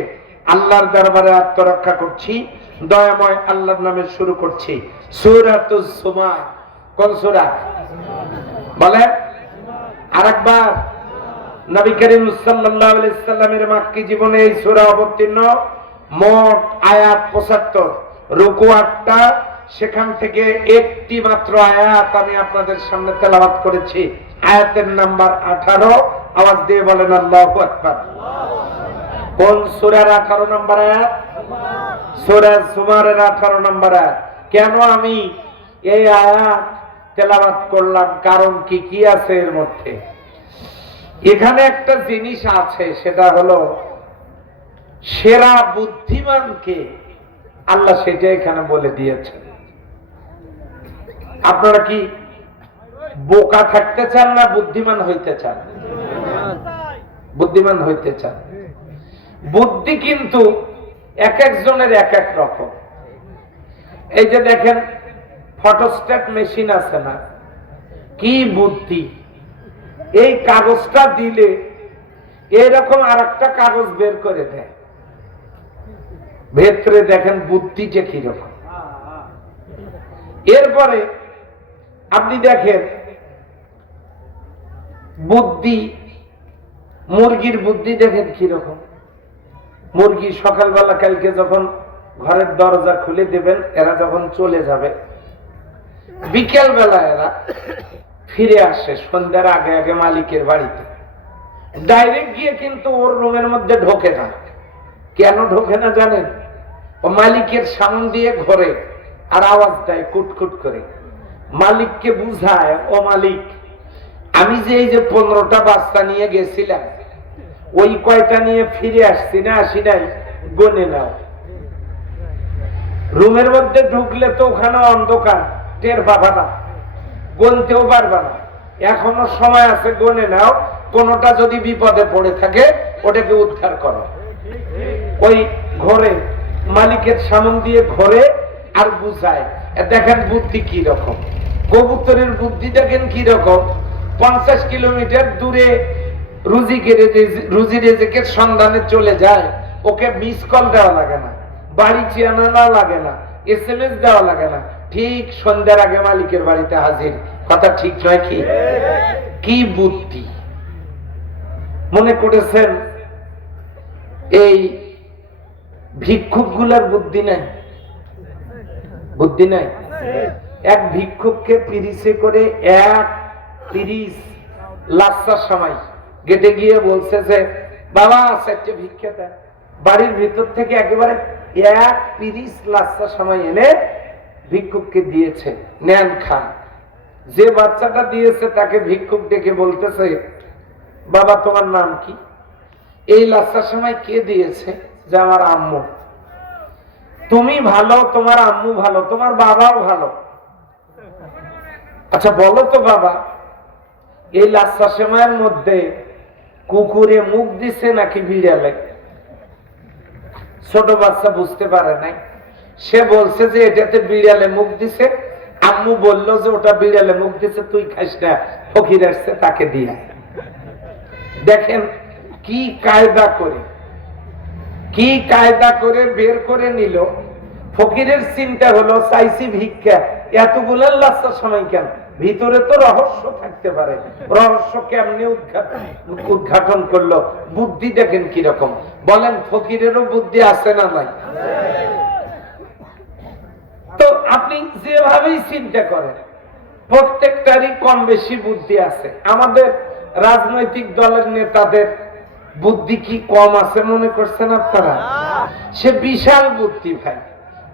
আল্লাহর দরবারে আত্মরক্ষা করছি। দয়াময় আল্লাহর নামে শুরু করছি। সূরাতুজ জুমার। কোন সূরা বলেন? আরেকবার। নবী করিম সাল্লাল্লাহু আলাইহি সাল্লামের মক্কি জীবনে এই সূরা অবতীর্ণ। মোট আয়াত 75, রুকু 8টা। সেখান থেকে একটি মাত্র আয়াত আমি আপনাদের সামনে তেলাওয়াত করেছি। আয়াতের নাম্বার 18। আওয়াজ দিয়ে বলেন আল্লাহু আকবার। কোন সূরার 18 নম্বর আয়াত? সূরা জুমারের 18 নম্বর আয়াত। কেন আমি এই আয়াত তেলাওয়াত করলাম? কারণ কি কি আছে এর মধ্যে? এখানে একটা জিনিস আছে, সেটা হলো সেরা বুদ্ধিমানকে আল্লাহ সেটা এখানে বলে দিয়েছেন। আপনারা কি বোকা থাকতে চান না বুদ্ধিমান হইতে চান? বুদ্ধিমান হইতে চান। বুদ্ধি কিন্তু এক একজনের এক এক রকম। এই যে দেখেন ফটোস্ট্যাট মেশিন আছে না, কি বুদ্ধি! এই কাগজটা দিলে এরকম আর একটা কাগজ বের করে দেয়। ভেতরে দেখেন বুদ্ধিটা কিরকম। এরপরে আপনি দেখেন বুদ্ধি, মুরগির বুদ্ধি দেখেন কিরকম। মুরগি সকালবেলা কালকে যখন ঘরের দরজা খুলে দেবেন, এরা যখন চলে যাবে, বিকেল বেলা এরা ফিরে আসে সন্ধ্যার আগে আগে মালিকের বাড়িতে। ডাইরেক্ট গিয়ে কিন্তু ওর রুমের মধ্যে ঢোকে না। কেন ঢোকে না জানেন? ও মালিকের সামনে দিয়ে ঘোরে আর আওয়াজ দেয় কুটকুট করে। মালিককে বুঝায়, ও মালিক, আমি যে এই যে 15টা বাচ্চা নিয়ে গেছিলাম, ওই কয়টা নিয়ে ফিরে আসছি না আসি নাই, গনে নাও। রুমের মধ্যে ঢুকলে তো ওখানে অন্ধকার, টের পাবা না, গনতেও পারবা না। এখনো সময় আছে, গনে নাও। কোনটা যদি বিপদে পড়ে থাকে ওটাকে উদ্ধার করো। ওই ঘরে মালিকের সামনে দিয়ে ঘরে আর বুঝায়। দেখেন বুদ্ধি কি রকম। কবুতরের বুদ্ধি দেখেন কি রকম। 50 কিলোমিটার দূরে রুজি রেজেকের সন্ধানে চলে যায়, ওকে মিস কল দেওয়া লাগে না, বাড়ি চেনানো লাগে না, SMS দেওয়া লাগে না, ঠিক সন্ধ্যার আগে মালিকের বাড়িতে হাজির। কথা ঠিক নয় কি? কি বুদ্ধি! মনে করেছেন এই ভিক্ষুক গুলার বুদ্ধি নাই? বুদ্ধি নাই। এক ভিক্ষুককে পিরিসে করে 1 পিরিস লাচ্ছার সময় গেটে গিয়ে বলছে যে বাবা চারটে ভিক্ষা দেয়। বাড়ির ভিতর থেকে একেবারে 1 পিরিচ লাচ্ছা সময় এনে ভিক্ষুককে দিয়েছে, নেন খান। যে বাচ্চাটা দিয়েছে তাকে ভিক্ষুক ডেকে বলতেছে, বাবা তোমার নাম কি? এই লাচ্ছার সময় কে দিয়েছে? যে আমার আম্মু। তুমি ভালো, তোমার আম্মু ভালো, তোমার বাবাও ভালো। আচ্ছা বলো তো বাবা, এই লাচ্ছার সময়ের মধ্যে কুকুরে মুখ দিছে নাকি বিড়ালে? ছোট বাচ্চা বুঝতে পারে নাই, সে বলছে যে এটাতে বিড়ালে মুখ দিছে। আম্মু বলল যে ওটা বিড়ালে মুখ দিছে, তুই খাইস না, ফকির আসছে তাকে দিয়া। দেখেন কি কায়দা করে, কি কায়দা করে বের করে নিল। ফকিরের চিন্তা হলো চাইছি ভিক্ষা, এতগুলো লাচ্ছার সময় কেন? ভিতরে তো রহস্য থাকতে পারে, রহস্য কেমনে উদ্ঘাটন করলো। বুদ্ধি দেখেন কিরকম, বলেন ফকিরেরও বুদ্ধি আছে না নাই? তো আপনি যেভাবেই চিন্তা করেন, প্রত্যেকটারই কম বেশি বুদ্ধি আছে। আমাদের রাজনৈতিক দলের নেতাদের বুদ্ধি কি কম আছে মনে করছেন আপনারা? সে বিশাল বুদ্ধি ভাই,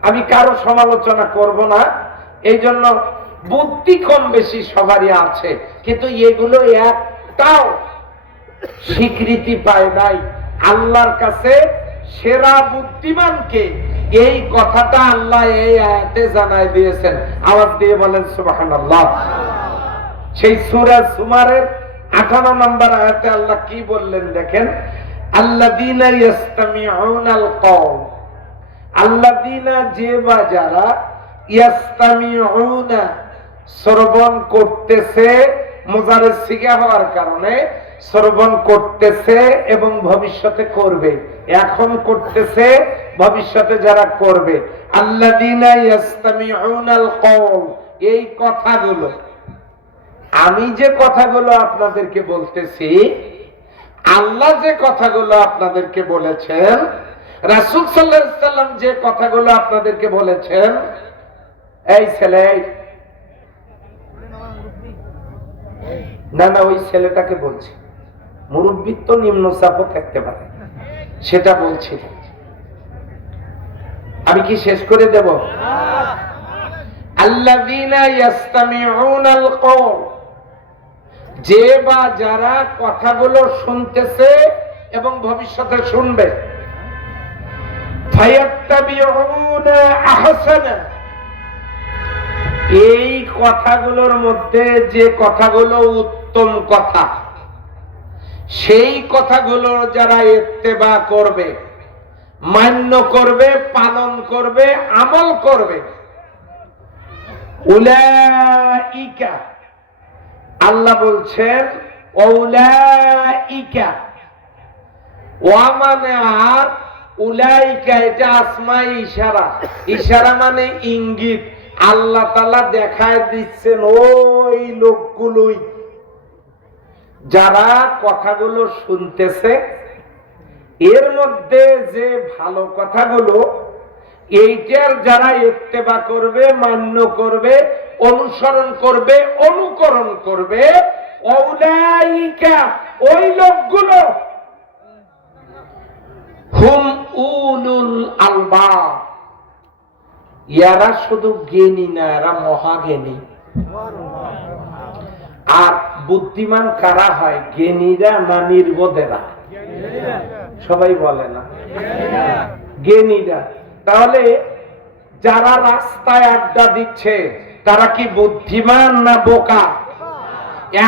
আমি কারো সমালোচনা করব না। এই জন্য বুদ্ধি কম বেশি সবারই আছে, কিন্তু এগুলো একটাও স্বীকৃতি পায় নাই। আল্লাহর কাছে সেরা বুদ্ধিমানকে, এই কথাটা আল্লাহ এই আয়াতে জানাই দিয়েছেন। আওয়াজ দিয়ে বলেন সুবহানাল্লাহ। সেই সূরা জুমারের 58 নম্বর আয়াতে আল্লাহ কি বললেন দেখেন, আল্লাযীনা ইয়াসতামিউনাল কওল, আল্লাযীনা যে বা যারা, ইয়াসতামিউনা শ্রবণ করতেছে, মুজারের সিগা হওয়ার কারণে শ্রবণ করতেছে এবং ভবিষ্যতে করবে, এখন করতেছে ভবিষ্যতে যারা করবে। আল্লাযীনা ইয়াসতামিউনাল কওল, এই কথাগুলো, আমি যে কথাগুলো আপনাদেরকে বলতেছি, আল্লাহ যে কথাগুলো আপনাদেরকে বলেছেন, রাসূল সাল্লাল্লাহু আলাইহি সাল্লাম যে কথাগুলো আপনাদেরকে বলেছেন, এই ছেলে, না না ওই ছেলেটাকে বলছি, মুরব্বী তো নিম্ন চাপও থাকতে পারে, সেটা বলছি। আমি কি শেষ করে দেব? আল্লাযীনা ইয়াসতামিউনাল কওল, যে বা যারা কথাগুলো শুনতেছে এবং ভবিষ্যতে শুনবে, ফায়াত্তাবিউনা আহসানা, এই কথাগুলোর মধ্যে যে কথাগুলো উত্তম কথা, সেই কথাগুলো যারা ইত্তেবা করবে, মান্য করবে, পালন করবে, আমল করবে, উলাইকা, আল্লাহ বলছেন উলাইকা, ওয়া মানে আর, উলাইকা এটা আসমাই ইশারা, ইশারা মানে ইঙ্গিত। আল্লাহ তাআলা দেখায় দিচ্ছেন ওই লোকগুলোই যারা কথাগুলো শুনতেছে, এর মধ্যে যে ভালো কথাগুলো, এইটার যারা ইত্তেবা করবে, মান্য করবে, অনুসরণ করবে, অনুকরণ করবে, উলাইকা ওই লোকগুলো, হুম উলুল আলবাব, এরা শুধু জ্ঞানী না, এরা মহাজ্ঞানী। আর বুদ্ধিমান কারা হয়? জ্ঞানীরা না নির্বোধেরা? সবাই বলে না, জ্ঞানীরা। তাহলে যারা রাস্তায় আড্ডা দিচ্ছে তারা কি বুদ্ধিমান না বোকা?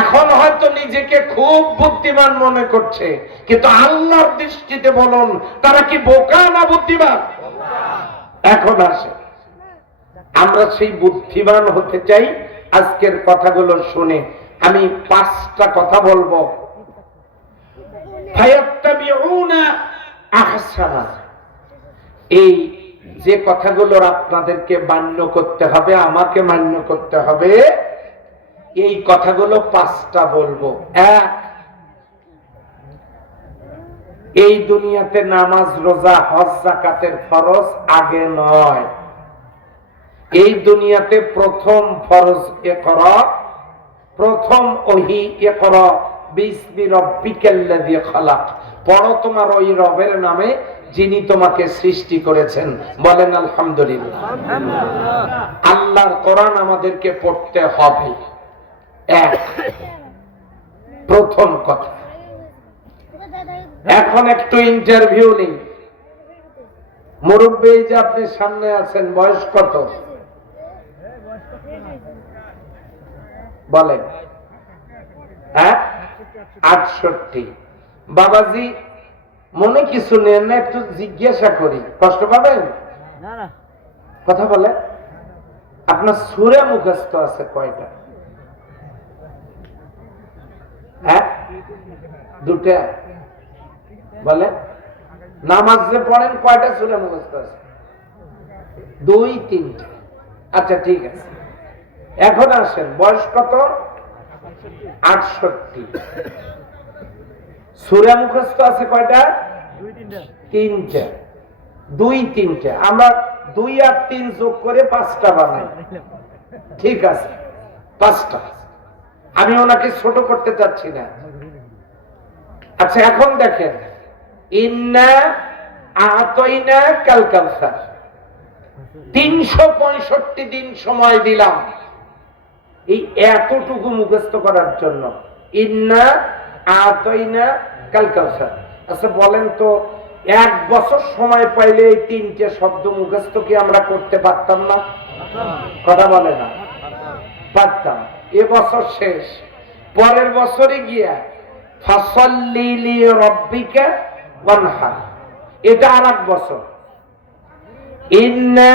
এখন হয়তো নিজেকে খুব বুদ্ধিমান মনে করছে, কিন্তু আল্লাহর দৃষ্টিতে বলুন তারা কি বোকা না বুদ্ধিমান? এখন আসে আমরা সেই বুদ্ধিমান হতে চাই। আজকের কথাগুলো শুনে আমি 5টা কথা বলবো। ফায়াত্তাবিউনা আহসানা, এই যে কথাগুলো আপনাদেরকে মান্য করতে হবে, আমাকে মান্য করতে হবে, এই কথাগুলো 5টা বলবো। 1, এই দুনিয়াতে নামাজ, রোজা, হজ, যাকাতের ফরজ আগে নয়। এই দুনিয়াতে প্রথম ফরজ ইকরা, প্রথম ওহী ইকরা বিসমি রাব্বিকাল্লাযী খালাক, পড়ো তোমার ওই রবের নামে যিনি তোমাকে সৃষ্টি করেছেন। বলেন আলহামদুলিল্লাহ। আল্লাহর কোরআন আমাদেরকে পড়তে হবে। এক, প্রথম কথা। এখন একটু ইন্টারভিউ নেই। মুরব্বী যে আপনি সামনে আছেন, বয়স কত বলেন? হ্যাঁ, 68। বাবাজি মনে কিছু নেন না, একটু জিজ্ঞাসা করি, কষ্ট পাবেন? কথা বলে। আপনার সূরা মুখস্থ আছে কয়টা? হ্যাঁ, দুটা। বলে নামাজ যে পড়েন কয়টা সূরা মুখস্থ আছে? 2, 3টা। আচ্ছা ঠিক আছে। এখন আসেন, বয়স কত? 68। সূরা মুখস্থ আছে কয়টা? 3টা। 2, 3টা। আমরা 2 আর 3 যোগ করে 5টা বানাই। ঠিক আছে, 5টা। আমি ওনাকে ছোট করতে চাচ্ছি না। আচ্ছা এখন দেখেন, ইন্না আতাইনা কাল কাউসার, 365 দিন সময় দিলাম এই এতটুকু মুখস্থ করার জন্য। ইন্না আতাইনা কাল কাউসার। আচ্ছা বলেন তো, 1 বছর সময় পাইলে এই 3টে শব্দ মুখস্থ কি আমরা করতে পারতাম না? কথা বলে না? পারতাম। এ বছর শেষ, পরের বছরে গিয়া ফাসাল্লি লিরাব্বিকা ওয়ানহার, এটা আরেক বছর। ইন্না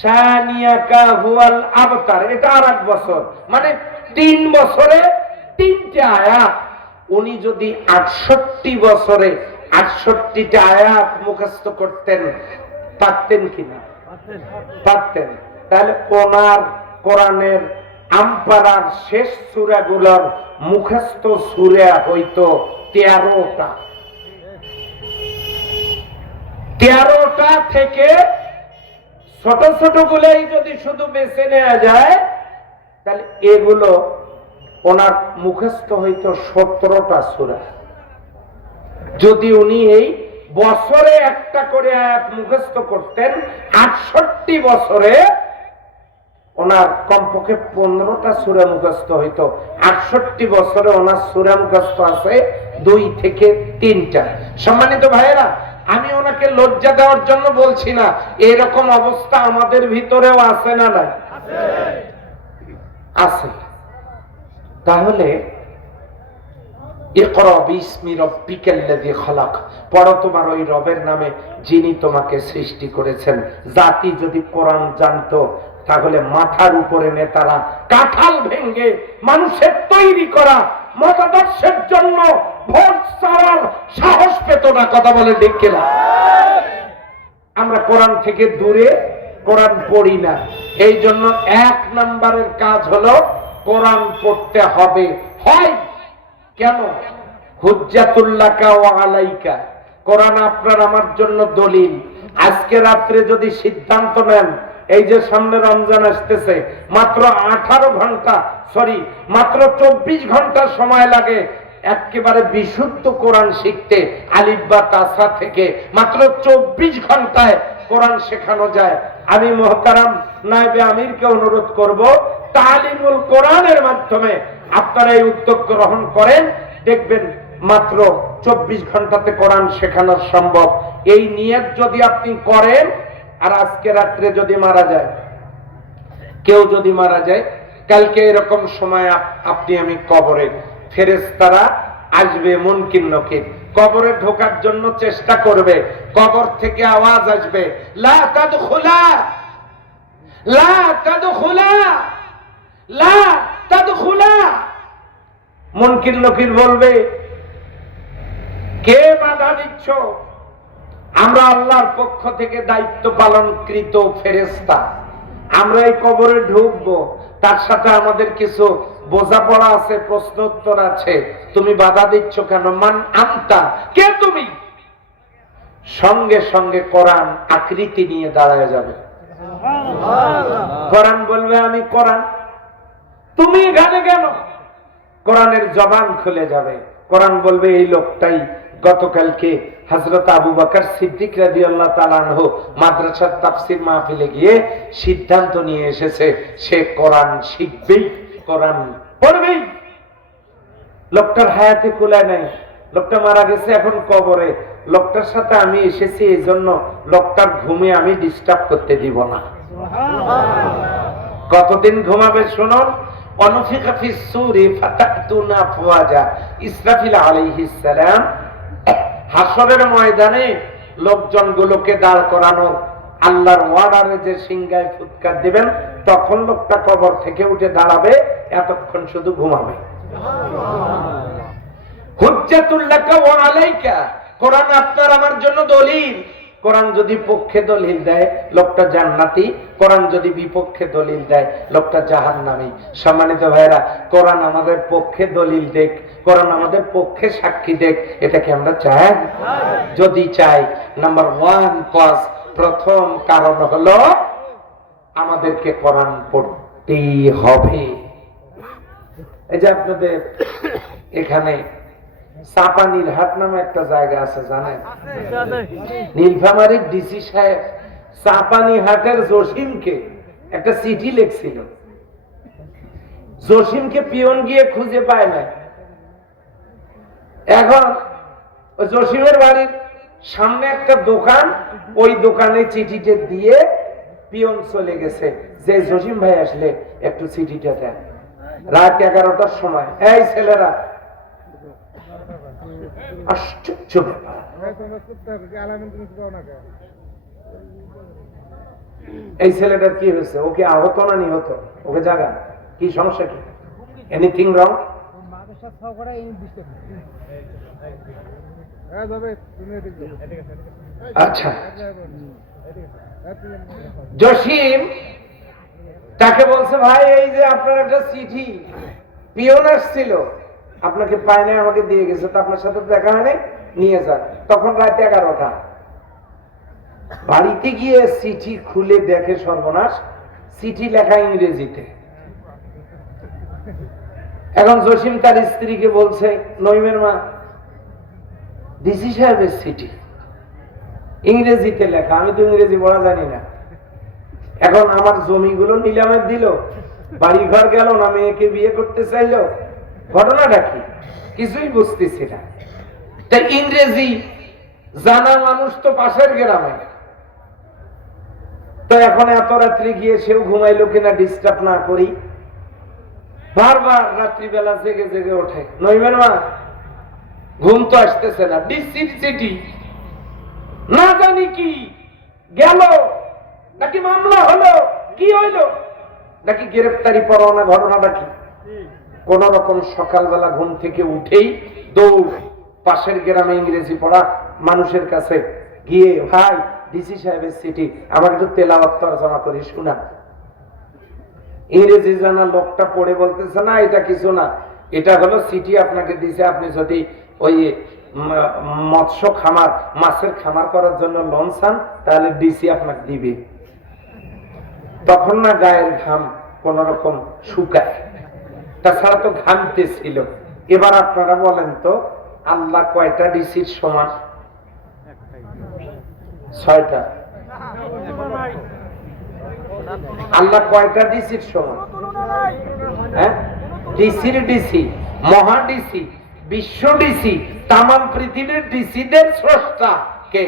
শানিয়াকা হুয়াল আবতার, এটা আরেক বছর। মানে 3 বছরে 3টে আয়াত। উনি যদি 68 বছরে 68টা আয়াত মুখস্থ করতেন, পারতেন কিনা? পারতেন। তাহলে ওনার কোরআনের আমপারার শেষ সূরাগুলোর মুখস্থ সূরা হইতো 13টা। 13টা থেকে ছোট ছোট গুলোই যদি শুধু বেছে নেওয়া যায়, তাহলে এগুলো ওনার মুখস্থ হইতো 17টা সূরা। যদি উনি এই বছরে একটা করে আয়াত মুখস্থ করতেন, 68 বছরে ওনার কমপক্ষে 15টা সূরা মুখস্থ হইতো। 68 বছরে ওনার সূরা মুখস্থ আছে 2 থেকে 3টা। সম্মানিত ভাইয়েরা, আমি ওনাকে লজ্জা দেওয়ার জন্য বলছি না, এরকম অবস্থা আমাদের ভিতরেও আছে না? নাই? আছে। তাহলে ইকরা বিসমি রাব্বিকাল্লাযী খালাক, পড়ো তোমার ওই রবের নামে যিনি তোমাকে সৃষ্টি করেছেন। জাতি যদি কোরআন জানতো, তাহলে মাথার উপরে নেতারা কাঁঠাল ভেঙ্গে মানুষের তৈরি করা মতাদর্শের জন্য ভোট চাওয়ার সাহস পেত না। কথা বলে ঠিক কিনা? আমরা কোরআন থেকে দূরে, কোরআন পড়ি না। এই জন্য 1 নম্বরের কাজ হলো কোরআন পড়তে হবে। হয় কেন? হুজ্জাতুল্লাকা ওয়া আলাইকা, কোরআন আপনার আমার জন্য দলিল। আজকে রাত্রে যদি সিদ্ধান্ত নেন, এই যে সামনে রমজান আসতেছে, মাত্র 18 ঘন্টা, সরি মাত্র 24 ঘন্টা সময় লাগে একেবারে বিশুদ্ধ কোরআন শিখতে। আলিফ বা তাসা থেকে মাত্র 24 ঘন্টায় কোরআন শেখানো যায়। আমি মুহতারাম নায়েবে আমিরকে অনুরোধ করব, তালিমুল কোরআনের মাধ্যমে আপনারা এই উদ্যোগ গ্রহণ করেন, দেখবেন মাত্র 24 ঘন্টাতে কোরআন শেখানো সম্ভব। এই নিয়ত যদি আপনি করেন, আর আজকে রাত্রে যদি মারা যায়, কেউ যদি মারা যায়, কালকে এরকম সময় আপনি আমি কবরে, ফেরেশতারা আসবে মুনকির নকির, কবরে ঢোকার জন্য চেষ্টা করবে। কবর থেকে আওয়াজ আসবে, লা তাদখুলা, লা তাদখুলা, লা তাদখুলা। মুনকির নকির বলবে, কে বাধা দিচ্ছ? আমরা আল্লাহর পক্ষ থেকে দায়িত্ব পালনকৃত ফেরেশতা, আমরা এই কবরে ঢুকবো, তার সাথে আমাদের কিছু বোঝাপড়া আছে, প্রশ্ন উত্তর আছে, তুমি বাধা দিচ্ছ কেন? মান আনতা, কে তুমি? সঙ্গে সঙ্গে কোরআন আকৃতি নিয়ে দাঁড়ায় যাবে। কোরআন বলবে, আমি কোরআন। তুমি এখানে কেন? কোরআনের জবান খুলে যাবে। কোরআন বলবে, এই লোকটাই গতকালকে হযরত আবু বকর সিদ্দিক রাদিয়াল্লাহু তাআলা আনহু মাদ্রাসার তাফসীর মাহফিলে গিয়ে সিদ্ধান্ত নিয়ে এসেছে সে কোরআন শিখবেই, কোরআন পড়বেই। লোকটার হায়াতে কুলায় নাই, লোকটা মারা গেছে এখন কবরে। লোকটার সাথে আমি এসেছি এই জন্য লোকটার ঘুমে আমি ডিস্টার্ব করতে দিব না। কতদিন ঘুমাবে শুনুন। অনুফিকা ফিস সূরি ফাতাতুনা ফুয়াজা, ইসরাফিল আলাইহিস সালাম হাসরের ময়দানে লোকজনগুলোকে দাঁড় করানো আল্লাহর ওয়ার্ডারে যে সিংহায় ফুৎকার দিবেন, তখন লোকটা কবর থেকে উঠে দাঁড়াবে, এতক্ষণ শুধু ঘুমাবে। হুজ্জাতুল লাকা ওয়া আলাইকা, কোরআন আপনার আমার জন্য দলিল। কোরআন যদি পক্ষে দলিল দেয় লোকটা জান্নাতি, কোরআন যদি বিপক্ষে দলিল দেয় লোকটা জাহান্নামী। সম্মানিত ভাইরা, কোরআন আমাদের পক্ষে দলিল দেখ, কোরআন আমাদের পক্ষে সাক্ষী দেখ, এটা কি আমরা চাই? যদি চাই, নাম্বার 1 কজ, প্রথম কারণ হলো আমাদেরকে কোরআন পড়তেই হবে। এই যে আপনাদের এখানে চাপানির হাট নামে একটা জায়গা আছে জানেন? নীলফামারীর ডিসি সাহেব চাপানি হাটের জসিমকে একটা চিঠি লিখছিল। জসিমকে পিয়ন গিয়ে খুঁজে পায় না। এখন জসিমের বাড়ির সামনে একটা দোকান, ওই দোকানে চিঠিটা দিয়ে পিয়ন চলে গেছে যে জসিম ভাই আসলে একটু চিঠিটা দেন। রাত 11টার সময়, এই ছেলেরা, আশ্চর্য ব্যাপার, এই ছেলেটার কি হয়েছে? ওকে আহত না নিহত? ওকে জাগা, কি সমস্যা, কি এনিথিং রং? আচ্ছা, জসিম তাকে বলছে, ভাই এই যে আপনার একটা চিঠি, পিয়ন আসছিল, আপনাকে পায় নাই, আমাকে দিয়ে গেছে, তো আপনার সাথে দেখা হয় নাই, নিয়ে যান। তখন রাত 11টা। বাড়িতে গিয়ে চিঠি খুলে দেখে সর্বনাশ, চিঠি লেখা ইংরেজিতে। এখন জসিম তার স্ত্রীকে বলছে, নইমের মা, ডিসি সাহেবের চিঠি ইংরেজিতে লেখা, আমি তো ইংরেজি পড়া জানি না। এখন আমার জমিগুলো নিলামে দিল, বাড়ি ঘর গেল না, মেয়েকে বিয়ে করতে চাইলো, ঘটনাটা কি কিছুই বুঝতেছি না। তাই ইংরেজি জানা মানুষ তো পাশের গ্রামে, তো এখন এত রাত্রি গিয়ে সেও ঘুমাইলো কিনা ডিস্টার্ব না করি, বারবার রাত্রিবেলা জেগে জেগে ওঠে। নইমের মা, ঘুম তো আসতেছে না, ডিসির চিঠি, না জানি কি গেল, নাকি মামলা হলো, কি হইলো, নাকি গ্রেফতারি পরোয়ানা, ঘটনাটা কি? কোন রকম সকালবেলা ঘুম থেকে উঠেই দৌড় পাশের গ্রামে ইংরেজি পড়া মানুষের কাছে গিয়ে, ভাই ডিসি সাহেবের চিঠি, আমার একটু তেলাওয়াত তরজমা করে শোনা। ইংরেজি জানা লোকটা পড়ে বলতেছে, না এটা কিছু না, এটা হলো চিঠি আপনাকে দিছে, আপনি যদি ওই মৎস্য খামার, মাছের খামার করার জন্য লোন চান, তাহলে ডিসি আপনাকে দিবে। তখন না গায়ের ঘাম কোন রকম শুকায়, তাছাড়া তো ঘামতে ছিল। এবার আপনারা বলেন তো, আল্লাহ কয়টা ডিসির সমান? 6টা। আল্লাহ কয়টা ডিসির সমান? হ্যাঁ, ডিসির ডিসি, মহা ডিসি, বিশ্ব ডিসি, তাম পৃথিবীর ডিসিদের স্রষ্টা কে?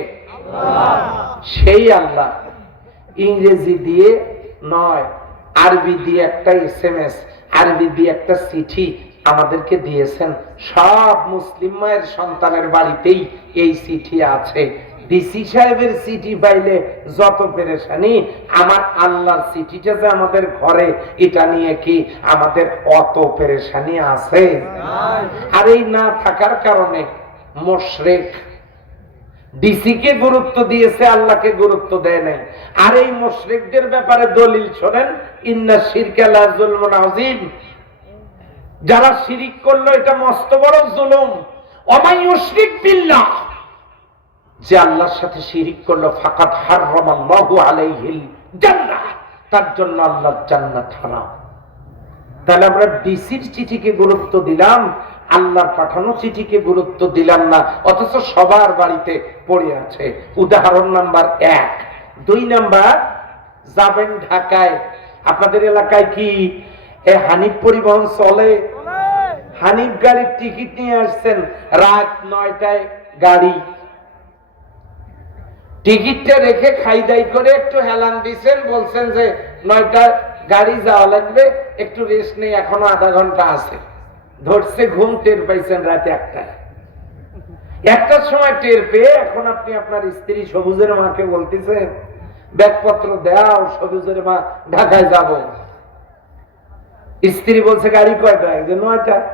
সেই আল্লাহ ইংরেজি দিয়ে নয়, আরবি দিয়ে একটা SMS, আরবি দিয়ে একটা চিঠি আমাদেরকে দিয়েছেন। সব মুসলিম মায়ের সন্তানের বাড়িতেই এই চিঠি আছে। ডিসি সাহেবের চিঠি পাইলে যত পেরেশানি, আমার আল্লাহর চিঠিটা যে আমাদের ঘরে, এটা নিয়ে কি আমাদের অত পেরেশানি আছে? আর এই না থাকার কারণে মুশরিক ডিসি কে গুরুত্ব দিয়েছে, আল্লাহকে গুরুত্ব দেয় নাই। আর এই মুশরিকদের ব্যাপারে দলিল শোনেন, ইন্না শিরকা লা যুলমুন আযীম, যারা শিরিক করলো এটা মস্ত বড় জুলুম। ওয়া ইউশরিক বিল্লাহ, যে আল্লাহর সাথে শিরিক করলো, ফাকাদ হারামাল্লাহু আলাইহিল জান্নাহ, তার জন্য আল্লাহর জান্নাত হারাম। তাহলে আমরা ডিসির চিঠিকে গুরুত্ব দিলাম, আল্লাহর পাঠানো চিঠিকে গুরুত্ব দিলাম না, অথচ সবার বাড়িতে পড়ে আছে। উদাহরণ নাম্বার 1। 2 নাম্বার, যাবেন ঢাকায়, আপনাদের এলাকায় কি হানিফ পরিবহন চলে? হানিফ গাড়ির টিকিট নিয়ে আসছেন, রাত 9টায় গাড়ি, টিকিটটা রেখে খাই দাই করে একটু হেলান দিচ্ছেন, বলছেন যে 9টায় গাড়ি যাওয়া লাগবে, একটু রেস্ট নেই, এখনো আধা ঘন্টা আছে। ধরছে ঘুম, টের পাইছেন রাত 1টায়। 1টার সময় টের পেয়ে এখন আপনি আপনার স্ত্রী সবুজের মাকে বলতেছেন, ব্যাগপত্র দাও, সবুজের মা ঢাকায় যাব। স্ত্রী বলছে গাড়ি কয়টায়? 9টায়।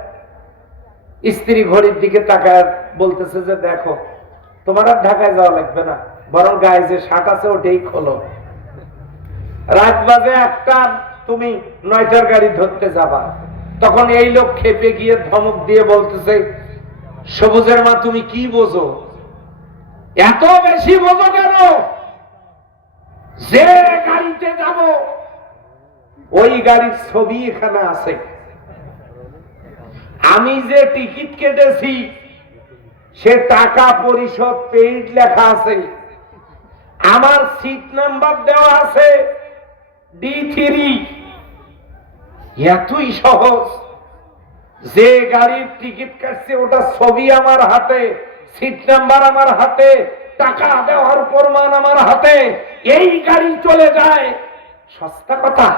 স্ত্রী ঘড়ির দিকে তাকায় বলতেছে যে দেখো, তোমার আর ঢাকায় যাওয়া লাগবে না, বরং গায়ে যে শার্ট আছে ওটাই খোলো। রাত বাজে 1টা, তুমি 9টার গাড়ি ধরতে যাবা। তখন এই লোক খেপে গিয়ে ধমক দিয়ে বলতেছে, সবুজের মা তুমি কি বোঝো, এত বেশি বোঝো কেন? যে গাড়িতে যাব ওই গাড়ির ছবি এখানে আছে, আমি যে টিকিট কেটেছি সে টাকা পরিশোধ পেইড লেখা আছে, আমার সিট নাম্বার দেওয়া আছে D3। এতই সহজ, যে গাড়ির টিকিট কাটছে ওটা ছবি আমার হাতে, সিট নাম্বার আমার হাতে, টাকা দেওয়ার প্রমাণ আমার হাতে, এই গাড়ি চলে যায়। সস্তা কথা।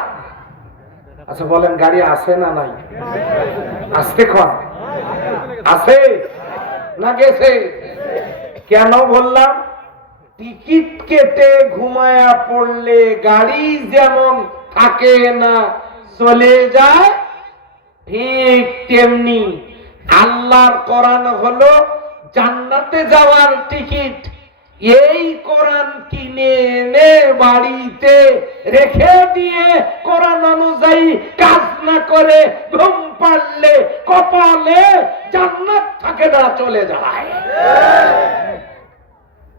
আচ্ছা বলেন, গাড়ি আছে না নাই? আসতে কন আছে না গেছে? কেন বললাম? টিকিট কেটে ঘুমায়া পড়লে গাড়ি যেমন থাকে না, চলে যায়, ঠিক তেমনি আল্লাহর কোরআন হলো জান্নাতে যাওয়ার টিকিট। এই কোরআন কিনে এনে বাড়িতে রেখে দিয়ে কোরআন অনুযায়ী কাজ না করে ঘুম পাড়লে কপালে জান্নাত থাকে না, চলে যায়।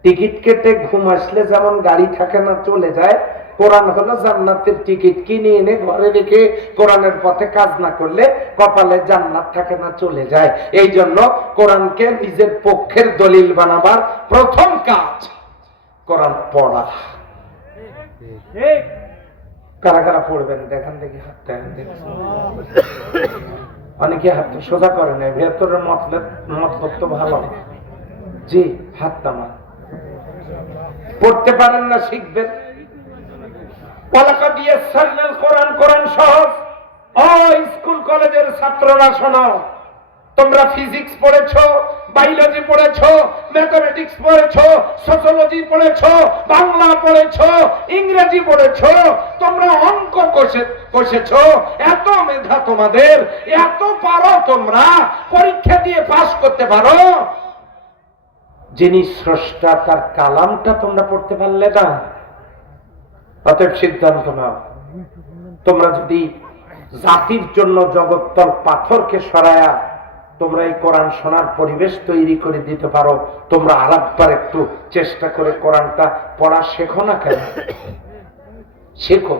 টিকিট কেটে ঘুম আসলে যেমন গাড়ি থাকে না, চলে যায়, কোরআন হলো জান্নাতের টিকিট। কিনে এনে ঘরে রেখে কোরআনের পথে কাজ না করলে কপালে জান্নাত থাকে না, চলে যায়। এই জন্য কোরআনকে নিজের পক্ষের দলিল বানাবার প্রথম কাজ কোরআন পড়া। কারা কারা পড়বেন দেখান দেখি, হাতটা অনেকে হাত সোজা করে নেয়, ভেতরের মতলব তো ভালো। জি, হাত নামান। পড়তে পারেন না, শিখবেন। কোরআন, কোরআন সহজ। ও স্কুল কলেজের ছাত্ররা শোনো, তোমরা ফিজিক্স পড়েছো, বায়োলজি পড়েছো, ম্যাথমেটিক্স পড়েছো, সোশিওলজি পড়েছো, বাংলা পড়েছো, ইংরেজি পড়েছো, তোমরা অঙ্ক কষেছো, এত মেধা তোমাদের, এত পারো তোমরা, পরীক্ষা দিয়ে পাস করতে পারো। যিনি স্রষ্টা তার কালামটা তোমরা পড়তে পারলে না। অতএব সিদ্ধান্ত নাও, তোমরা যদি জাতির জন্য জগত্তল পাথরকে সরায়া তোমরা এই কোরআন শোনার পরিবেশ তৈরি করে দিতে পারো, তোমরা আরেকবার একটু চেষ্টা করে কোরআনটা পড়া শেখো না কেন? শেখো।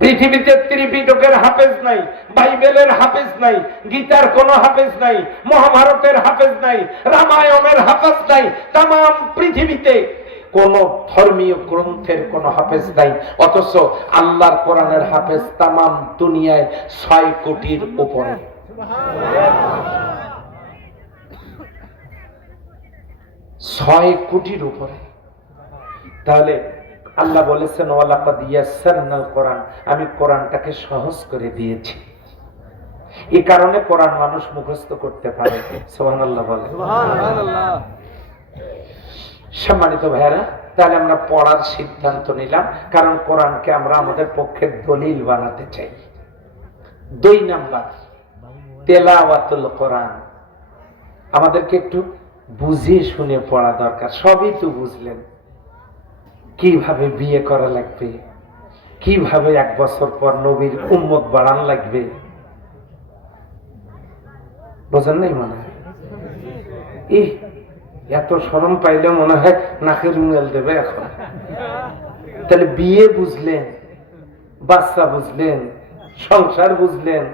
পৃথিবীতে ত্রিপিটকের হাফেজ নাই, বাইবেলের হাফেজ নাই, গীতার কোন হাফেজ নাই, মহাভারতের হাফেজ নাই, রামায়ণের হাফেজ নাই, তামাম পৃথিবীতে কোন ধর্মীয় গ্রন্থের কোন হাফেজ নাই। অথচ আল্লাহর কোরআনের হাফেজ তামাম দুনিয়ায় 6 কোটির উপরে। 6 কোটির উপরে। তাহলে আল্লাহ বলেছেন, ওয়ালাকাদ ইয়াসসারনাল কোরআন, আমি কোরআনটাকে সহজ করে দিয়েছি। এই কারণে কোরআন মানুষ মুখস্থ করতে পারে। সুবহানাল্লাহ বলে। সুবহানাল্লাহ। সম্মানিত ভাইরা, তাহলে আমরা পড়ার সিদ্ধান্ত নিলাম, কারণ কোরআনকে আমরা আমাদের পক্ষে দলিল বানাতে চাই। 2 নাম্বার, তেলাওয়াতুল কোরআন। আমাদেরকে একটু বুঝিয়ে শুনে পড়া দরকার। সবই তো বুঝলেন, কিভাবে বিয়ে করা লাগবে, কিভাবে 1 বছর পর নবীর উম্মত বাড়ান লাগবে, বোঝেন নাই মনে হয়? এত শরম পাইলে মনে হয় নাকে রুমাল দেবে এখন। তাহলে বিয়ে বুঝলেন, বাচ্চা বুঝলেন, সংসার বুঝলেন,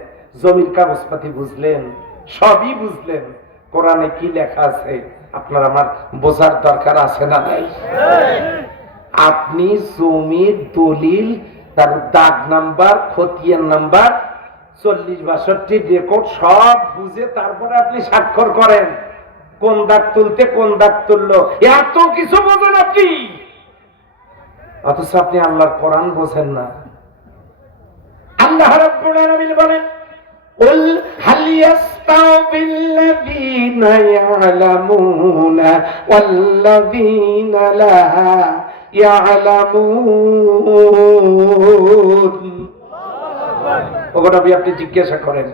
জমির কাগজপাতি বুঝলেন, সবই বুঝলেন, কোরআনে কি লেখা আছে আপনার আমার বোঝার দরকার আছে না নাই? আপনি জমির দলিল, তার দাগ নাম্বার, খতিয়ান নাম্বার, 40-62 রেকর্ড সব বুঝে তারপরে আপনি স্বাক্ষর করেন কোন দাগ তুলতে কোন দাগ তুললো, এত কিছু বোঝেন আপনি, অথচ আপনি আল্লাহর কোরআন বোঝেন না। আল্লাহ রাব্বুল আলামিন বলেন, قل هل يستوي الذين يعلمون والذين لا يعلمون। ওগো নবী, আপনি জিজ্ঞাসা করেন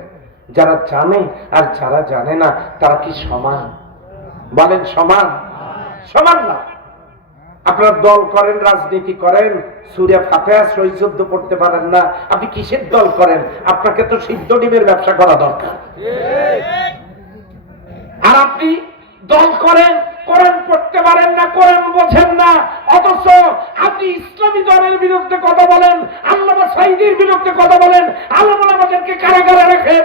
যারা জানে আর যারা জানে না তারা কি সমান? বলেন সমান? সমান না। আপনারা দল করেন, রাজনীতি করেন, সূরা ফাতিহা সহিহ যুদ্ধ পড়তে পারেন না, আপনি কিসের দল করেন? আপনাকে তো সিদ্ধ ডিমের ব্যবসা করা দরকার। আর আপনি দল করেন, কোরআন পড়তে পারেন না, কোরআন বোঝেন না, অথচ আপনি ইসলামী দলের বিরুদ্ধে কথা বলেন, আল্লামা সাঈদীর বিরুদ্ধে কথা বলেন, আল্লামা আমাদেরকে কারাগারে রাখেন।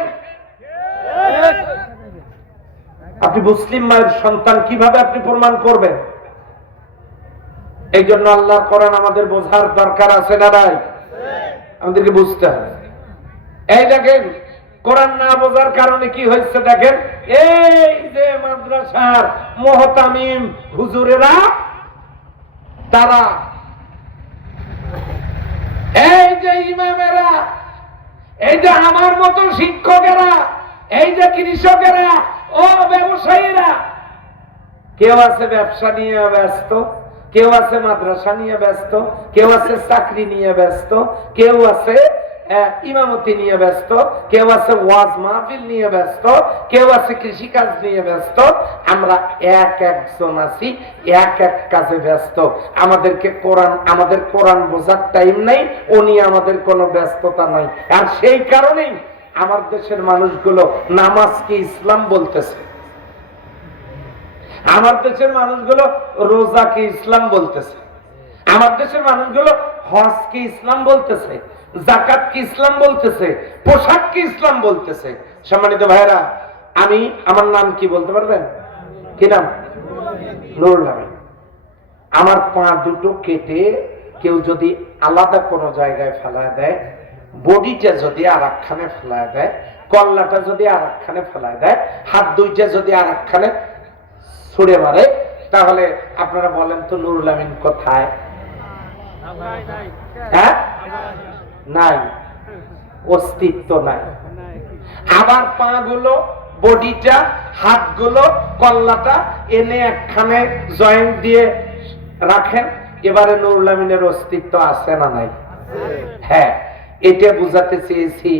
আপনি মুসলিম মায়ের সন্তান কিভাবে আপনি প্রমাণ করবেন? এই জন্য আল্লাহর কোরআন আমাদের বোঝার দরকার আছে না নাই? আমাদেরকে বুঝতে হবে। এই দেখেন, কোরআন না বোঝার কারণে কি হয়েছে দেখেন, এই যে মাদ্রাসার মুহতামিম হুজুরেরা, তারা, এই যে ইমামেরা, এই যে আমার মতো শিক্ষকেরা, এই যে কৃষকেরা ও ব্যবসায়ীরা, কেউ আছে ব্যবসা নিয়ে ব্যস্ত, কেউ আছে মাদ্রাসা নিয়ে ব্যস্ত, কেউ আছে চাকরি নিয়ে ব্যস্ত, কেউ আছে ইমামতি নিয়ে ব্যস্ত, কেউ আছে ওয়াজ মাহফিল নিয়ে ব্যস্ত, কেউ আছে কৃষিকাজ নিয়ে ব্যস্ত। আমরা এক একজন আছি এক এক কাজে ব্যস্ত। আমাদেরকে কোরআন, আমাদের কোরআন বোঝার টাইম নাই, ও নিয়ে আমাদের কোনো ব্যস্ততা নাই। আর সেই কারণেই আমার দেশের মানুষগুলো নামাজকে ইসলাম বলতেছে, আমার দেশের মানুষগুলো রোজাকে ইসলাম বলতেছে, আমার দেশের মানুষগুলো হজকে ইসলাম বলতেছে, যাকাতকে ইসলাম বলতেছে, পোশাককে ইসলাম বলতেছে। সম্মানিত ভাইরা, আমি, আমার নাম কি বলতে পারবেন? কি নাম? নুরুল আমিন। আমার পা দুটো কেটে কেউ যদি আলাদা কোনো জায়গায় ফেলায় দেয়, বডিটা যদি আর একখানে ফেলায় দেয়, কল্লাটা যদি আর একখানে ফেলায় দেয়, হাত দুইটা যদি আর একখানে ছুড়ে মারে, তাহলে আপনারা বলেন তো নুরুল আমিন কোথায়? হ্যাঁ, নাই, অস্তিত্ব নাই। আবার পা গুলো, বডিটা, হাতগুলো, কল্লাটা এনে একখানে জয়েন্ট দিয়ে রাখেন, এবারে নুরুল আমিনের অস্তিত্ব আছে না নাই? হ্যাঁ, এটা বুঝাতে চেয়েছি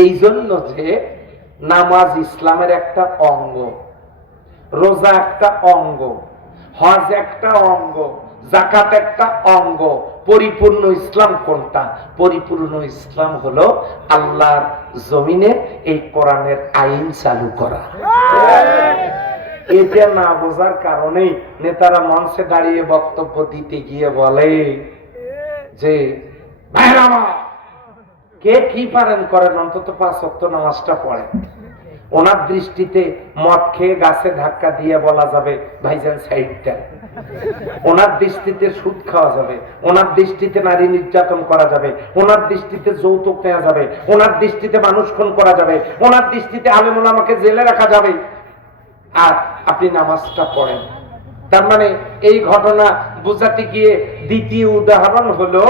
এই জন্য যে নামাজ ইসলামের একটা অঙ্গ, রোজা একটা অঙ্গ, হজ একটা অঙ্গ, যাকাত একটা অঙ্গ। পরিপূর্ণ ইসলাম কোনটা? পরিপূর্ণ ইসলাম হলো আল্লাহর জমিনে এই কোরআনের আইন চালু করা। এটা না বোঝার কারণেই নেতারা মঞ্চে দাঁড়িয়ে বক্তব্য দিতে গিয়ে বলে যে ভাইরা আমার, কে কি পারেন করেন, অন্তত 5 ওয়াক্ত নামাজটা পড়েন। ওনার দৃষ্টিতে মদ খেয়ে গাছে ধাক্কা দিয়ে বলা যাবে ভাইজান সাইডটা, ওনার দৃষ্টিতে সুদ খাওয়া যাবে, ওনার দৃষ্টিতে নারী নির্যাতন করা যাবে, ওনার দৃষ্টিতে যৌতুক নেওয়া যাবে, ওনার দৃষ্টিতে মানুষ খুন করা যাবে, ওনার দৃষ্টিতে আলেম ওলামাকে জেলে রাখা যাবে। আর আপনি নামাজটা পড়েন। তার মানে এই ঘটনা বোঝাতে গিয়ে দ্বিতীয় উদাহরণ হলো,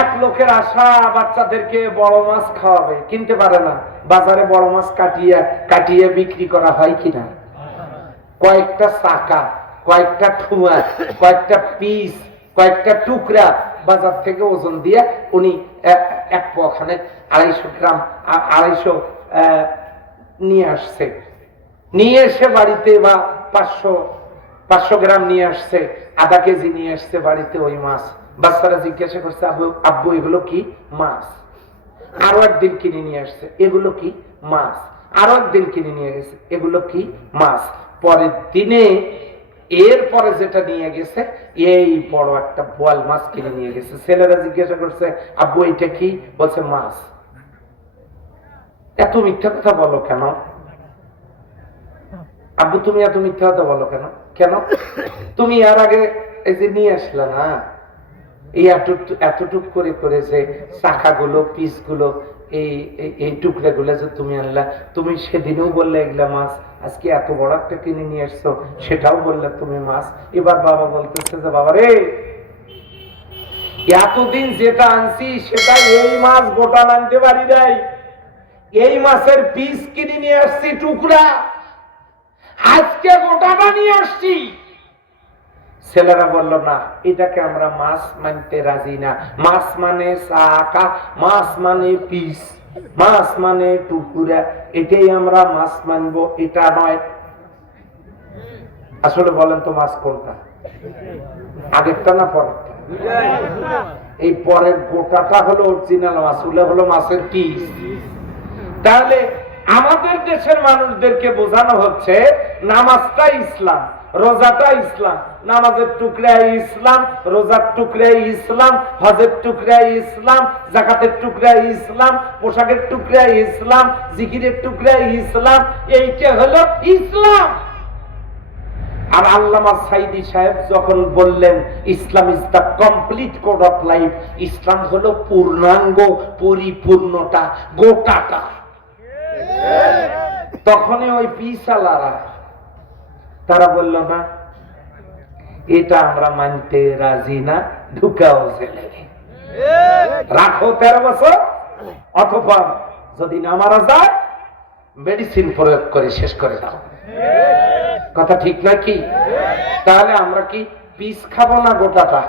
এক লোকের আশা বাচ্চাদেরকে বড় মাছ খাওয়াবে, কিনতে পারে না, বাজারে বড় মাছ কাটিয়ে কাটিয়ে বিক্রি করা হয় কিনা, কয়েকটা চাকা, কয়েকটা ঠুয়া, কয়েকটা পিস, কয়েকটা টুকরা বাজার থেকে ওজন দিয়ে উনি এক পোয়াখানে 250 গ্রাম 250 নিয়ে আসছে, নিয়ে এসে বাড়িতে, বা 500 গ্রাম নিয়ে আসছে, আধা কেজি নিয়ে আসছে বাড়িতে ওই মাছ। বাচ্চারা জিজ্ঞাসা করছে, আব্বু এগুলো কি? মাছ। আরো একদিন কিনে নিয়ে আসছে, এগুলো কি? মাছ। আরো একদিন কিনে নিয়ে গেছে, এগুলো কি? মাছ। পরের দিনে এরপরে যেটা নিয়ে গেছে, এই বড় একটা বোয়াল মাছ কিনে নিয়ে গেছে। ছেলেরা জিজ্ঞাসা করছে, আব্বু এটা কি? বলছে মাছ। এত মিথ্যা কথা বলো কেন? আব্বু তুমি এত মিথ্যা কথা বলো কেন? কেন তুমি এর আগে এই যে নিয়ে আসলে না, এই এতটুক করে করে যে চাকাগুলো পিসগুলো এই টুকরা গুলা যে তুমি আনলা, তুমি সেদিনও বললে এগুলা মাছ, আজকে এত বড় একটা কিনে নিয়ে আসছো সেটাও বললে তুমি মাছ। এবার বাবা বলতেছে যে বাবা রে, এতদিন যেটা আনছি সেটা এই মাছ গোটা আনতে পারি নাই, এই মাছের পিস কিনে নিয়ে আসছি টুকরা, আজকে গোটাটা নিয়ে আসছি। ছেলেরা বলল না, এটাকে আমরা মাছ মানতে রাজি না। মাছ মানে চাকা, মাছ মানে পিস, মাছ মানে টুকুরা, এটাই আমরা মাছ মানবো, এটা নয়। আসলে বলেন তো মাছ কোনটা, আগেরটা না পরেরটা? এই পরের গোটাটা হলো অরিজিনাল মাছ, হলো মাছের পিস। তাহলে আমাদের দেশের মানুষদেরকে বোঝানো হচ্ছে নামাজটা ইসলাম, রোজাটা ইসলাম, নামাজের টুকরাই ইসলাম, রোজার টুকরাই ইসলাম, হজের টুকরাই ইসলাম, যাকাতের টুকরাই ইসলাম, পোশাকের টুকরাই ইসলাম, জিকিরের টুকরাই ইসলাম, এইটা হলো ইসলাম। আর আল্লামা সাইদি সাহেব যখন বললেন Islam is the complete code of life, ইসলাম হলো পূর্ণাঙ্গ, পরিপূর্ণতা, গোটাটা, তখনই ওই পিসালারা তারা বলল না, এটা আমরা মানতে রাজি না, ঢুকাও জেলে, রাখো 13 বছর, অথবা যদি না মারা যায় মেডিসিন প্রয়োগ করে শেষ করে দাও। কথা ঠিক নাকি? তাহলে আমরা কি পিস খাবো না গোটাটা?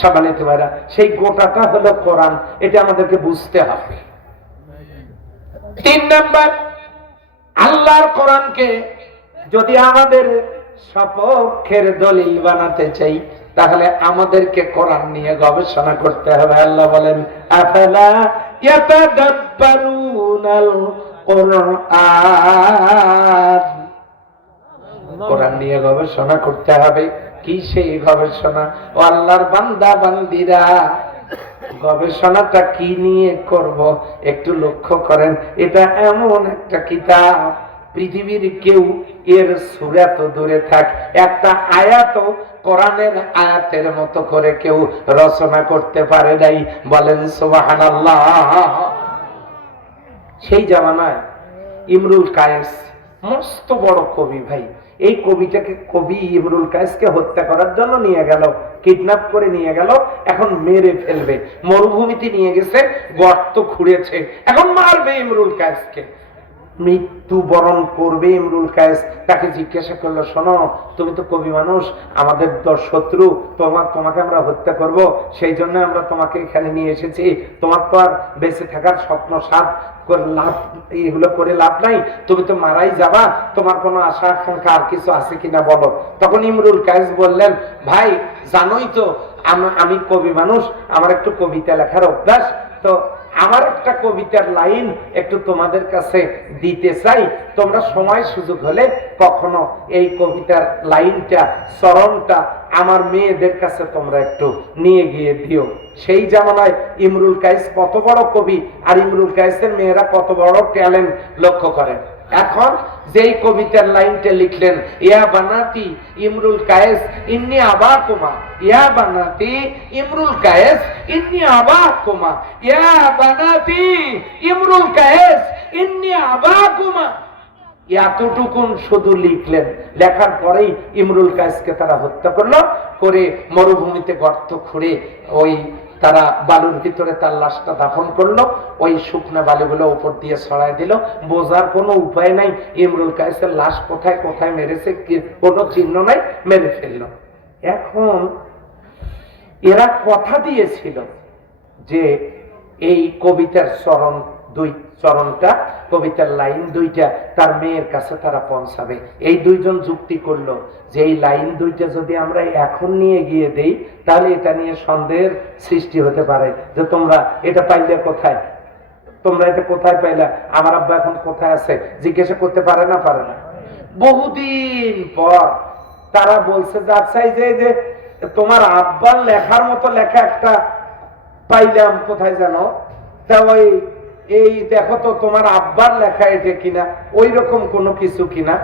সম্মানিত ভাইরা, সেই গোটাটা হলো কোরআন, এটা আমাদেরকে বুঝতে হবে। 3 নাম্বার, আল্লাহর কোরআনকে যদি আমাদের সপক্ষের দলিল বানাতে চাই তাহলে আমাদেরকে কোরআন নিয়ে গবেষণা করতে হবে। আল্লাহ বলেন আফালা ইয়াতাদাব্বারুনাল কুরআন, কোরআন নিয়ে গবেষণা করতে হবে। কি সেই গবেষণা? ও আল্লাহর বান্দা বান্দিরা, গবেষণাটা কি নিয়ে করব একটু লক্ষ্য করেন। এটা এমন একটা কিতাব, পৃথিবীর কেউ এর সূরা তো দূরে থাক, একটা আয়াত কোরআনের আয়াতের মতো করে কেউ রচনা করতে পারে নাই। বলেন সুবহানাল্লাহ। সেই জামানায় ইমরুল কায়েস মস্ত বড় কবি ভাই, এই কবিটাকে কবি ইমরুল কায়েসকে হত্যা করার জন্য নিয়ে গেল, কিডন্যাপ করে নিয়ে গেল, এখন মেরে ফেলবে। মরুভূমিতে নিয়ে গেছে, গর্ত খুঁড়েছে, এখন মারবে ইমরুল কায়েসকে। মৃত্যুবরণ করবে ইমরুল কায়েস। তাকে জিজ্ঞাসা করলো, শোনো তুমি তো কবি মানুষ, আমাদের শত্রু, তোমাকে আমরা হত্যা করব, সেই জন্য আমরা তোমাকে এখানে নিয়ে এসেছি। তোমার তো আর বেঁচে থাকার স্বপ্ন সাধ লাভ, এগুলো করে লাভ নাই, তুমি তো মারাই যাবা, তোমার কোনো আশা আকাঙ্ক্ষা আর কিছু আছে কিনা বলো। তখন ইমরুল কায়েস বললেন, ভাই জানোই তো আমি কবি মানুষ, আমার একটু কবিতা লেখার অভ্যাস, তো আমার একটা কবিতার লাইন একটু তোমাদের কাছে দিতে চাই, তোমরা সময় সুযোগ হলে কখনো এই কবিতার লাইনটা, চরণটা আমার মেয়েদের কাছে তোমরা একটু নিয়ে গিয়ে দিও। সেই জামানায় ইমরুল কায়েস কত বড় কবি, আর ইমরুল কায়েসের মেয়েরা কত বড় ট্যালেন্ট লক্ষ্য করেন। এখন যেই কবিতার লাইনটা লিখলেন, ইয়া বানাতি ইমরুল কায়েস ইন্নি আবাকুমা, ইয়া বানাতি ইমরুল কায়েস ইন্নি আবাকুমা, ইয়া বানাতি ইমরুল কায়েস ইন্নি আবাকুমা, এতটুকুন শুধু লিখলেন। লেখার পরেই ইমরুল কায়েসকে তারা হত্যা করলো, করে মরুভূমিতে গর্ত খুঁড়ে ওই তারা বালুর ভিতরে তার লাশটা দাফন করলো, ওই শুকনা বালুগুলো উপর দিয়ে ছড়াই দিল। বোঝার কোনো উপায় নাই ইমরুল কায়েসের লাশ কোথায় কোথায় মেরেছে, কোনো চিহ্ন নাই, মেরে ফেললো। এখন এরা কথা দিয়েছিল যে এই কবিতার চরণটা, কবিতার লাইন দুইটা তার মেয়ের কাছে তারা পৌঁছাবে। এই দুইজন যুক্তি করলো যে এই লাইন দুইটা যদি আমরা এখন নিয়ে গিয়ে দেই তাহলে এটা নিয়ে সন্দেহের সৃষ্টি হতে পারে যে তোমরা এটা পাইলে কোথায়, তোমরা এটা কোথায় পাইলা, আমার আব্বা এখন কোথায় আছে, জিজ্ঞাসা করতে পারে না? পারে না। বহুদিন পর তারা বলছে যে আচ্ছা, যে তোমার আব্বার লেখার মতো লেখা একটা পাইলাম, কোথায় জানো, তা এই দেখো তো তোমার আব্বার লেখা এটা কিনা, ওই রকম কোনো কিছু কিনা।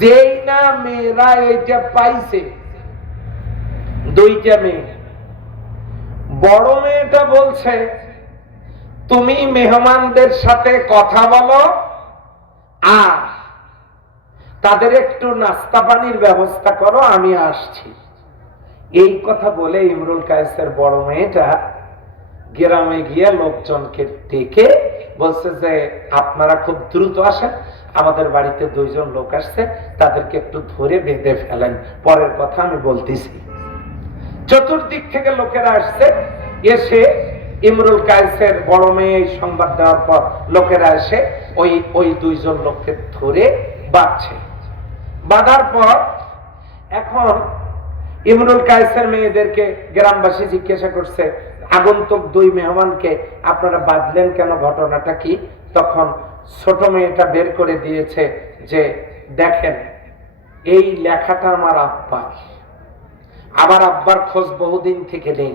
যেই না মেয়েরা এটা পাইছে, দুইটা মেয়ে, বড় মেয়েটা বলছে তুমি মেহমানদের সাথে কথা বলো আর তাদের একটু নাস্তা পানির ব্যবস্থা করো, আমি আসছি। এই কথা বলে ইমরুল কায়েসের বড় মেয়েটা গ্রামে গিয়ে লোকজনকে ডেকে বলছে যে আপনারা খুব দ্রুত আসেন, আমাদের বাড়িতে দুইজন লোক আসছে, তাদেরকে একটু ধরে বেঁধে ফেলেন, পরের কথা আমি বলতেছি। চতুর্দিক থেকে লোকেরা আসছে, এসে ইমরুল কায়েসের বড় মেয়ে সংবাদ দেওয়ার পর লোকেরা এসে ওই দুইজন লোককে ধরে বাঁধছে। বাঁধার পর এখন ইমরুল কায়েসের মেয়েদেরকে গ্রামবাসী জিজ্ঞাসা করছে আগন্তুক দুই মেহমানকে আপনারা বাঁধলেন কেন, ঘটনাটা কি? তখন ছোট মেয়েটা বের করে দিয়েছে যে দেখেন এই লেখাটা আমার আব্বার, আমার আব্বার খোঁজ বহুদিন থেকে নেই,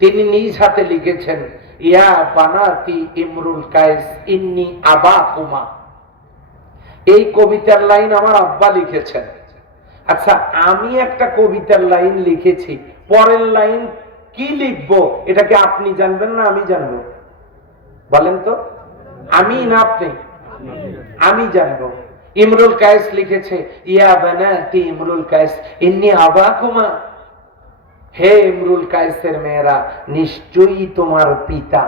তিনি নিজ হাতে লিখেছেন ইয়া বানাতি ইমরুল কায়েস ইন্নি আবাকুমা। এই কবিতার লাইন আমার আব্বা লিখেছেন। আচ্ছা, আমি একটা কবিতার লাইন লিখেছি, পরের লাইন কি লিখবো এটা কি আপনি জানবেন না আমি জানবো? বলেন তো, আমি না আপনি? আমি জানবো। ইমরুল কায়েস লিখেছে ইয়া বানাতি ইমরুল কায়েস ইন্নি আবাকুমা, হে ইমরুল কায়েসের মেয়েরা নিশ্চয়ই তোমার পিতা,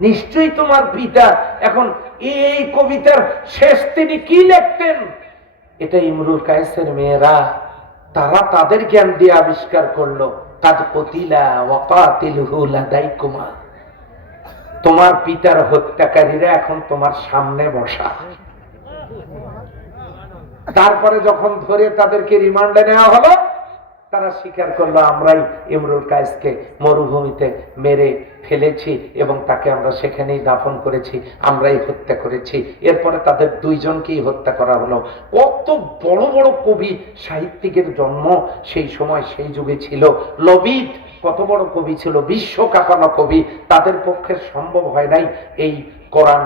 নিশ্চয়ই তোমার পিতা। এখন এই কবিতার শেষ তিনি কি লিখতেন এটা ইমরুল কায়েসের মেয়েরা তারা তাদের জ্ঞান দিয়ে আবিষ্কার করলো, কাদ কতিলা ওয়া কাতিলহু লাদাইকুমা, তোমার পিতার হত্যাকারীরা এখন তোমার সামনে বসা। তারপরে যখন ধরে তাদেরকে রিমান্ডে নেওয়া হলো, তারা স্বীকার করলো আমরাই ইমরুল কায়েসকে মরুভূমিতে মেরে ফেলেছি এবং তাকে আমরা সেখানেই দাফন করেছি, আমরাই হত্যা করেছি। এরপরে তাদের দুইজনকেই হত্যা করা হলো। কত বড় বড় কবি সাহিত্যিকের জন্ম সেই সময়, সেই যুগে ছিল। লবিড কত বড় কবি ছিল, বিশ্ব কাঁপানো কবি, তাদের পক্ষে সম্ভব হয় নাই এই কোরআন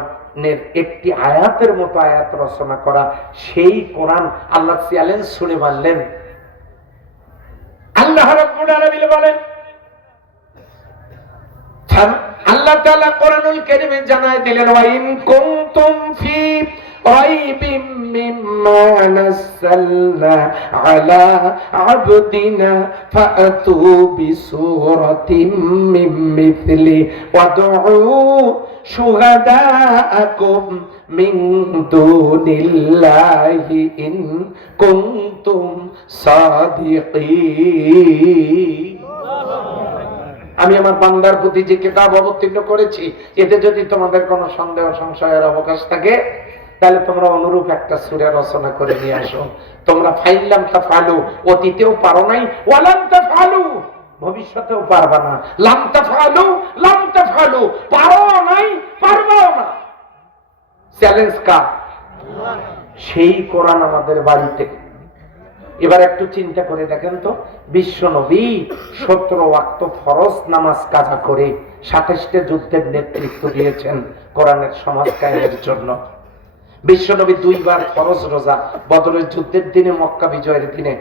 একটি আয়াতের মতো আয়াত রচনা করা। সেই কোরআন আল্লাহ চ্যালেঞ্জ ছুড়ে মারলেন। আল্লাহ রাব্বুল আলামিন বলেন, আল্লাহ তাআলা কোরআনুল কারীমে জানায় দিলেন ওয়া ইন কুনতুম ফি রাইবিম মিম্মা নাযালনা আলা আবদিনা ফাআতু বিসূরাতিম মিন মিথলি ওয়াদউ শুহাদাআকুম মিন দুনিল্লাহি ইন কুনতুম সাদিকিন। আমি আমার বান্দার প্রতি যে কিতাব অবতীর্ণ করেছি এতে যদি তোমাদের কোনো সন্দেহ সংশয়ের অবকাশ থাকে তাহলে তোমরা অনুরূপ একটা সূরা রচনা করে নিয়ে আসো। তোমরা ফাইলাম তাফালু, অতীতেও পারো নাই, ওয়ালাম তাফালু, ভবিষ্যতেও পারবা না। লাম তাফালু, পারো নাই, পারবাও না। চ্যালেঞ্জ কার? সেই কোরআন আমাদের বাড়িতে। এবার একটু চিন্তা করে দেখেন তো, বিশ্ব নবী 17 ওয়াক্ত ফরজ নামাজ কাজা করে 27টা যুদ্ধের নেতৃত্ব দিয়েছেন কোরআনের সমাজ কায়েমের জন্য। বিশ্ব নবী 2 বার ফরজ রোজা, বদরের যুদ্ধের দিনে, মক্কা বিজয়ের দিনে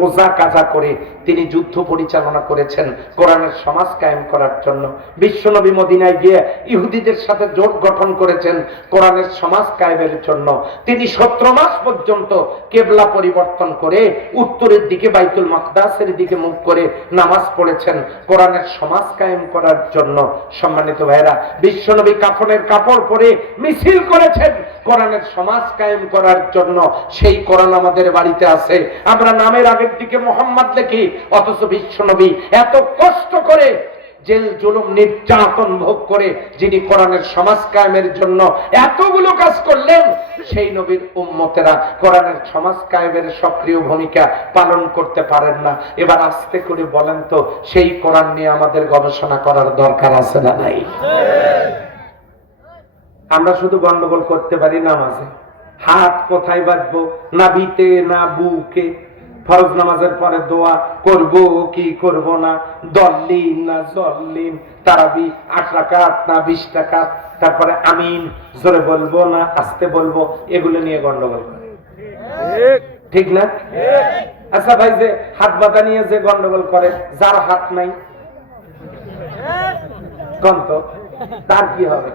রোজা কাজা করে তিনি যুদ্ধ পরিচালনা করেছেন কোরআনের সমাজ কায়েম করার জন্য। বিশ্বনবী মদিনায় গিয়ে ইহুদিদের সাথে জোট গঠন করেছেন কোরআনের সমাজ কায়েমের জন্য। তিনি 17 মাস পর্যন্ত কেবলা পরিবর্তন করে উত্তরের দিকে বাইতুল মাকদাসের দিকে মুখ করে নামাজ পড়েছেন কোরআনের সমাজ কায়েম করার জন্য। সম্মানিত ভাইরা, বিশ্বনবী কাফনের কাপড় পরে মিছিল করেছেন কোরআনের সমাজ কায়েম করার জন্য। সেই কোরআন আমাদের বাড়িতে আছে। আমরা নামের আগের দিকে মোহাম্মদ লিখি, অথচ বিশ্বনবী এত কষ্ট করে জেল জুলুম নির্যাতন ভোগ করে যিনি কোরআনের সমাজ কায়েমের জন্য এতগুলো কাজ করলেন, সেই নবীর উম্মতেরা কোরআনের সমাজ কায়েমের সক্রিয় ভূমিকা পালন করতে পারেন না। এবার আস্তে করে বলেন তো, সেই কোরআন নিয়ে আমাদের গবেষণা করার দরকার আছে না নাই? আমরা শুধু গন্ডগোল করতে পারি নামাজে, হাত কোথায় বাঁধবো, নাভিতে না বুকে, ফরজ নামাজের পরে দোয়া করব কি করব না, দল্লিন না জল্লিন, তারাবি 8 রাকাত না 20 রাকাত, তারপরে আমিন জোরে বলবো না আস্তে বলবো, এগুলো নিয়ে গন্ডগোল করে। ঠিক না? আচ্ছা ভাই, যে হাত বাঁধা নিয়ে যে গন্ডগোল করে, যার হাত নাই কন্ত, তার কি হবে?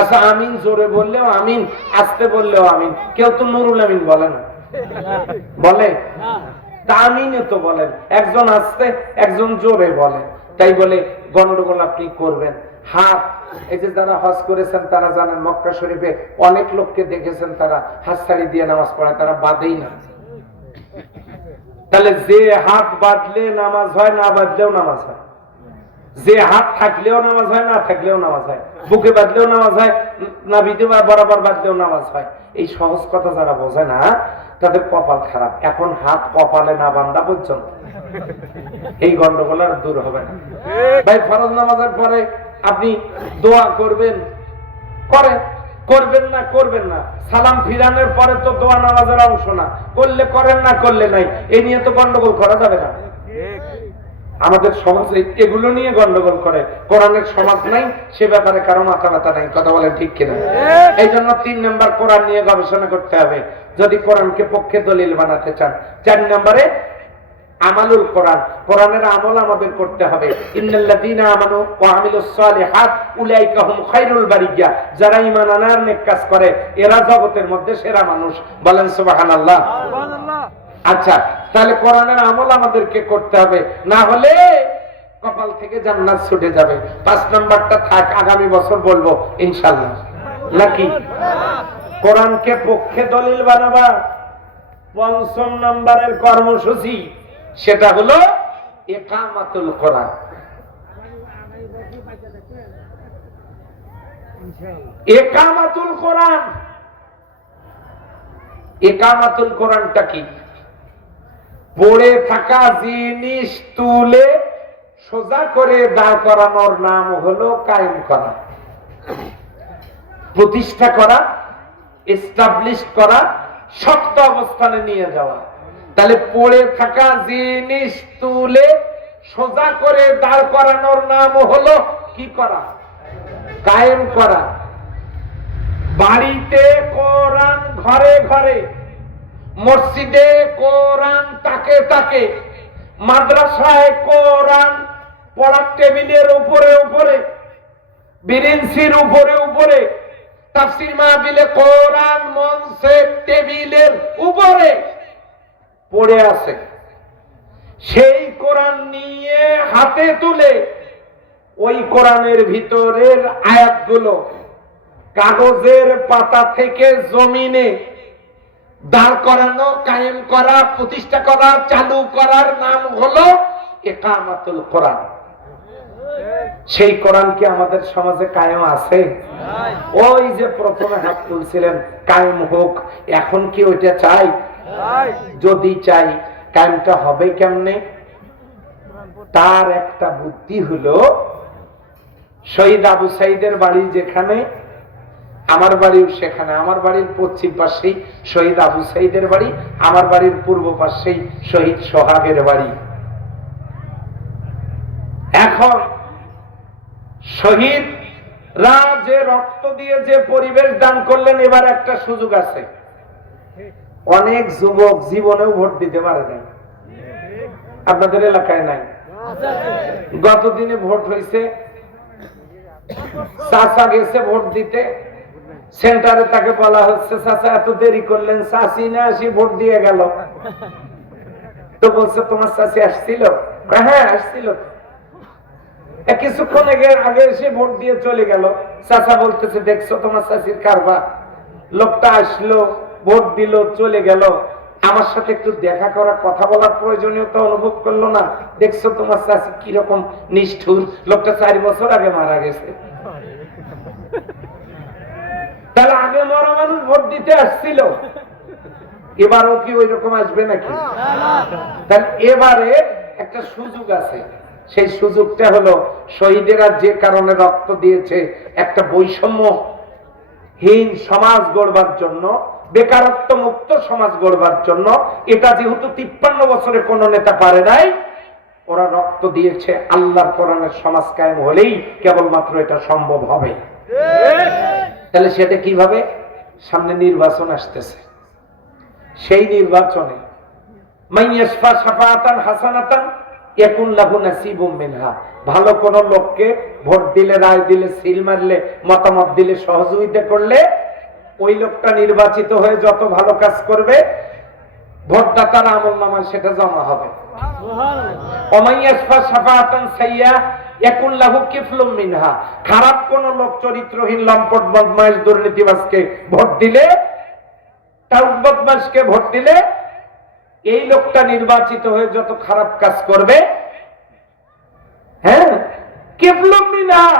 আচ্ছা, আমিন জোরে বললেও আমিন, আস্তে বললেও আমিন। কেউ তো নুরুল আমিন বলে না, বলে? তা আমিনও তো বলেন, একজন আস্তে একজন জোরে বলে। তাই বলে গন্ডগোল আপনি করবেন। হাত, এই যে যারা হজ করেছেন তারা জানেন, মক্কা শরীফে অনেক লোককে দেখেছেন তারা হাত ছাড়ি দিয়ে নামাজ পড়ে, তারা বাঁধেই না। তাহলে যে হাত বাঁধলে নামাজ হয়, না বাঁধলেও নামাজ হয়। যে হাত থাকলেও নামাজ হয়, না থাকলেও নামাজ হয়। বুকে বাঁধলেও নামাজ হয়, না বিধে বরাবর বাঁধলেও নামাজ হয়। এই সহজ কথা যারা বোঝে না তাদের কপাল খারাপ। এখন হাত কপালে না বান্ধা পর্যন্ত এই গন্ডগোল আর দূর হবে না। ভাই, ফরজ নামাজের পরে আপনি দোয়া করবেন, করবেন না করবেন না। সালাম ফিরানোর পরে তো দোয়া নামাজের অংশ না, করলে করেন, না করলে নাই। এই নিয়ে তো গন্ডগোল করা যাবে না। আমাদের সমাজে এগুলো নিয়ে গন্ডগোল করে। কোরআনের সমাজ নাই, সে ব্যাপারে কারো মাথা ব্যথা নাই। কথা বলেন ঠিক কিনা? এই জন্য 3 নম্বর কোরআন নিয়ে গবেষণা করতে হবে যদি কোরআনকে পক্ষে দলিল বানাতে চান। 4 নম্বরে আমালুল কোরআন, কোরআনের আমল আমাদের করতে হবে। ইন্নাল্লাযীনা আমানু ওয়া আমিলুস সালিহাত উলাইকা হুম খায়রুল বারিয়া। যারা ঈমান আনার নেক কাজ করে এরা জগতের মধ্যে সেরা মানুষ। বলেন সুবহানাল্লাহ। সুবহানাল্লাহ। আচ্ছা, তাহলে কোরআনের আমল আমাদেরকে করতে হবে, না হলে কপাল থেকে জান্নাত ছুটে যাবে। 5 নাম্বারটা থাক, আগামী বছর বলবো ইনশাআল্লাহ, নাকি? কোরআনকে পক্ষে দলিল বানাবা 5ম নাম্বারের কর্মসূচি, সেটা হলো ইকামাতুল কোরআন। ইকামাতুল কোরআন, ইকামাতুল কোরআনটা কি? পড়ে থাকা জিনিস তুলে সোজা করে দাঁড় করানোর নাম হলো কায়েম করা, প্রতিষ্ঠা করা, এস্টাবলিশ করা, শক্ত অবস্থানে নিয়ে যাওয়া। তাহলে পড়ে থাকা জিনিস তুলে সোজা করে দাঁড় করানোর নাম হলো কি করা? কায়েম করা। বাড়িতে কোরআন ঘরে ঘরে, মসজিদে কোরআন তাকে তাকে, মাদ্রাসায় কোরআন পড়ার টেবিলের উপরে উপরে, বেরেন্সির উপরে উপরে, তাফসীর মাহফিলে কোরআন মঞ্চের টেবিলের উপরে পড়ে আছে। সেই কোরআন নিয়ে হাতে তুলে ওই কোরআনের ভিতরের আয়াতগুলো কাগজের পাতা থেকে জমিনে দাঁড় করানো, কায়েম করা, প্রতিষ্ঠা করা, চালু করার নাম হলো ইকামাতুল কোরআন। সেই কোরআন কি আমাদের সমাজে কায়েম আছে? ওই যে প্রথমে হাত তুলছিলেন, কায়েম হোক, এখন কি ওইটা চাই? যদি চাই, কায়েমটা হবে কেমনে? তার একটা বুদ্ধি হলো, শহীদ আবু সাইদের বাড়ি যেখানে, আমার বাড়িও সেখানে। আমার বাড়ির পশ্চিম পাশেই শহীদ আবু সাইদের বাড়ি, আমার বাড়ির পূর্ব পাশেই শহীদ সোহাগের বাড়ি। এখন শহীদরা যে রক্ত দিয়ে যে পরিবেশ দান করলেন, এবার একটা সুযোগ আছে। অনেক যুবক জীবনেও ভোট দিতে পারে নাই, আপনাদের এলাকায় নাই। গতদিনে ভোট হয়েছে, চাচা গেছে ভোট দিতে, সেন্টারে তাকে বলা হচ্ছে, চাচা এত দেরি করলেন, চাচি না আসি ভোট দিয়ে গেল। তো বলছে, তোমার চাচি আসছিল? হ্যাঁ আসছিল। কিছুক্ষণ আগে এসে ভোট দিয়ে চলে গেল। চাচা বলতেছে, দেখছো তোমার চাচির কারবার? লোকটা আসলো, ভোট দিল, চলে গেল, আমার সাথে একটু দেখা করা, কথা বলার প্রয়োজনীয়তা অনুভব করলো না। দেখছো তোমার চাচি কিরকম নিষ্ঠুর, লোকটা 4 বছর আগে মারা গেছে। তাহলে আগে মরা মানুষ ভোট দিতে আসছিল, এবারও কি ওই রকম আসবে নাকি? তাহলে এবারে একটা সুযোগ আছে। সেই সুযোগটা হলো, শহীদেরা যে কারণে রক্ত দিয়েছে, একটা বৈষম্যহীন সমাজ গড়বার জন্য, বেকারত্ব মুক্ত সমাজ গড়বার জন্য। এটা যেহেতু 53 বছরে কোন নেতা পারে নাই, ওরা রক্ত দিয়েছে। আল্লাহর কোরআনের সমাজ কায়েম হলেই কেবলমাত্র এটা সম্ভব হবে। তাহলে সেটা কিভাবে? সামনে নির্বাচন আসতেছে, সেই নির্বাচনে মাইয়াশফা শাফাআতান হাসানাতান ইয়াকুন লাহু নাসিবুম মিনহা, ভালো কোন লোককে ভোট দিলে, রায় দিলে, সিল মারলে, মতামত দিলে, সহযোগিতা করলে ওই লোকটা নির্বাচিত হয়ে যত ভালো কাজ করবে ভোটদাতার আমলনামায় সেটা জমা হবে। ওমাইয়াশফা শাফাআতান সাইয়্যা ইয়াকুন লাহু কিফলুম মিনহা, খারাপ কোন লোক, চরিত্রহীন, লম্পট, বদমাইশ, দুর্নীতিবাজকে ভোট দিলে, টাউট বদমাইশকে ভোট দিলে এই লোকটা নির্বাচিত হয়ে যত খারাপ কাজ করবে, হ্যাঁ, কিফলুম মিনহা,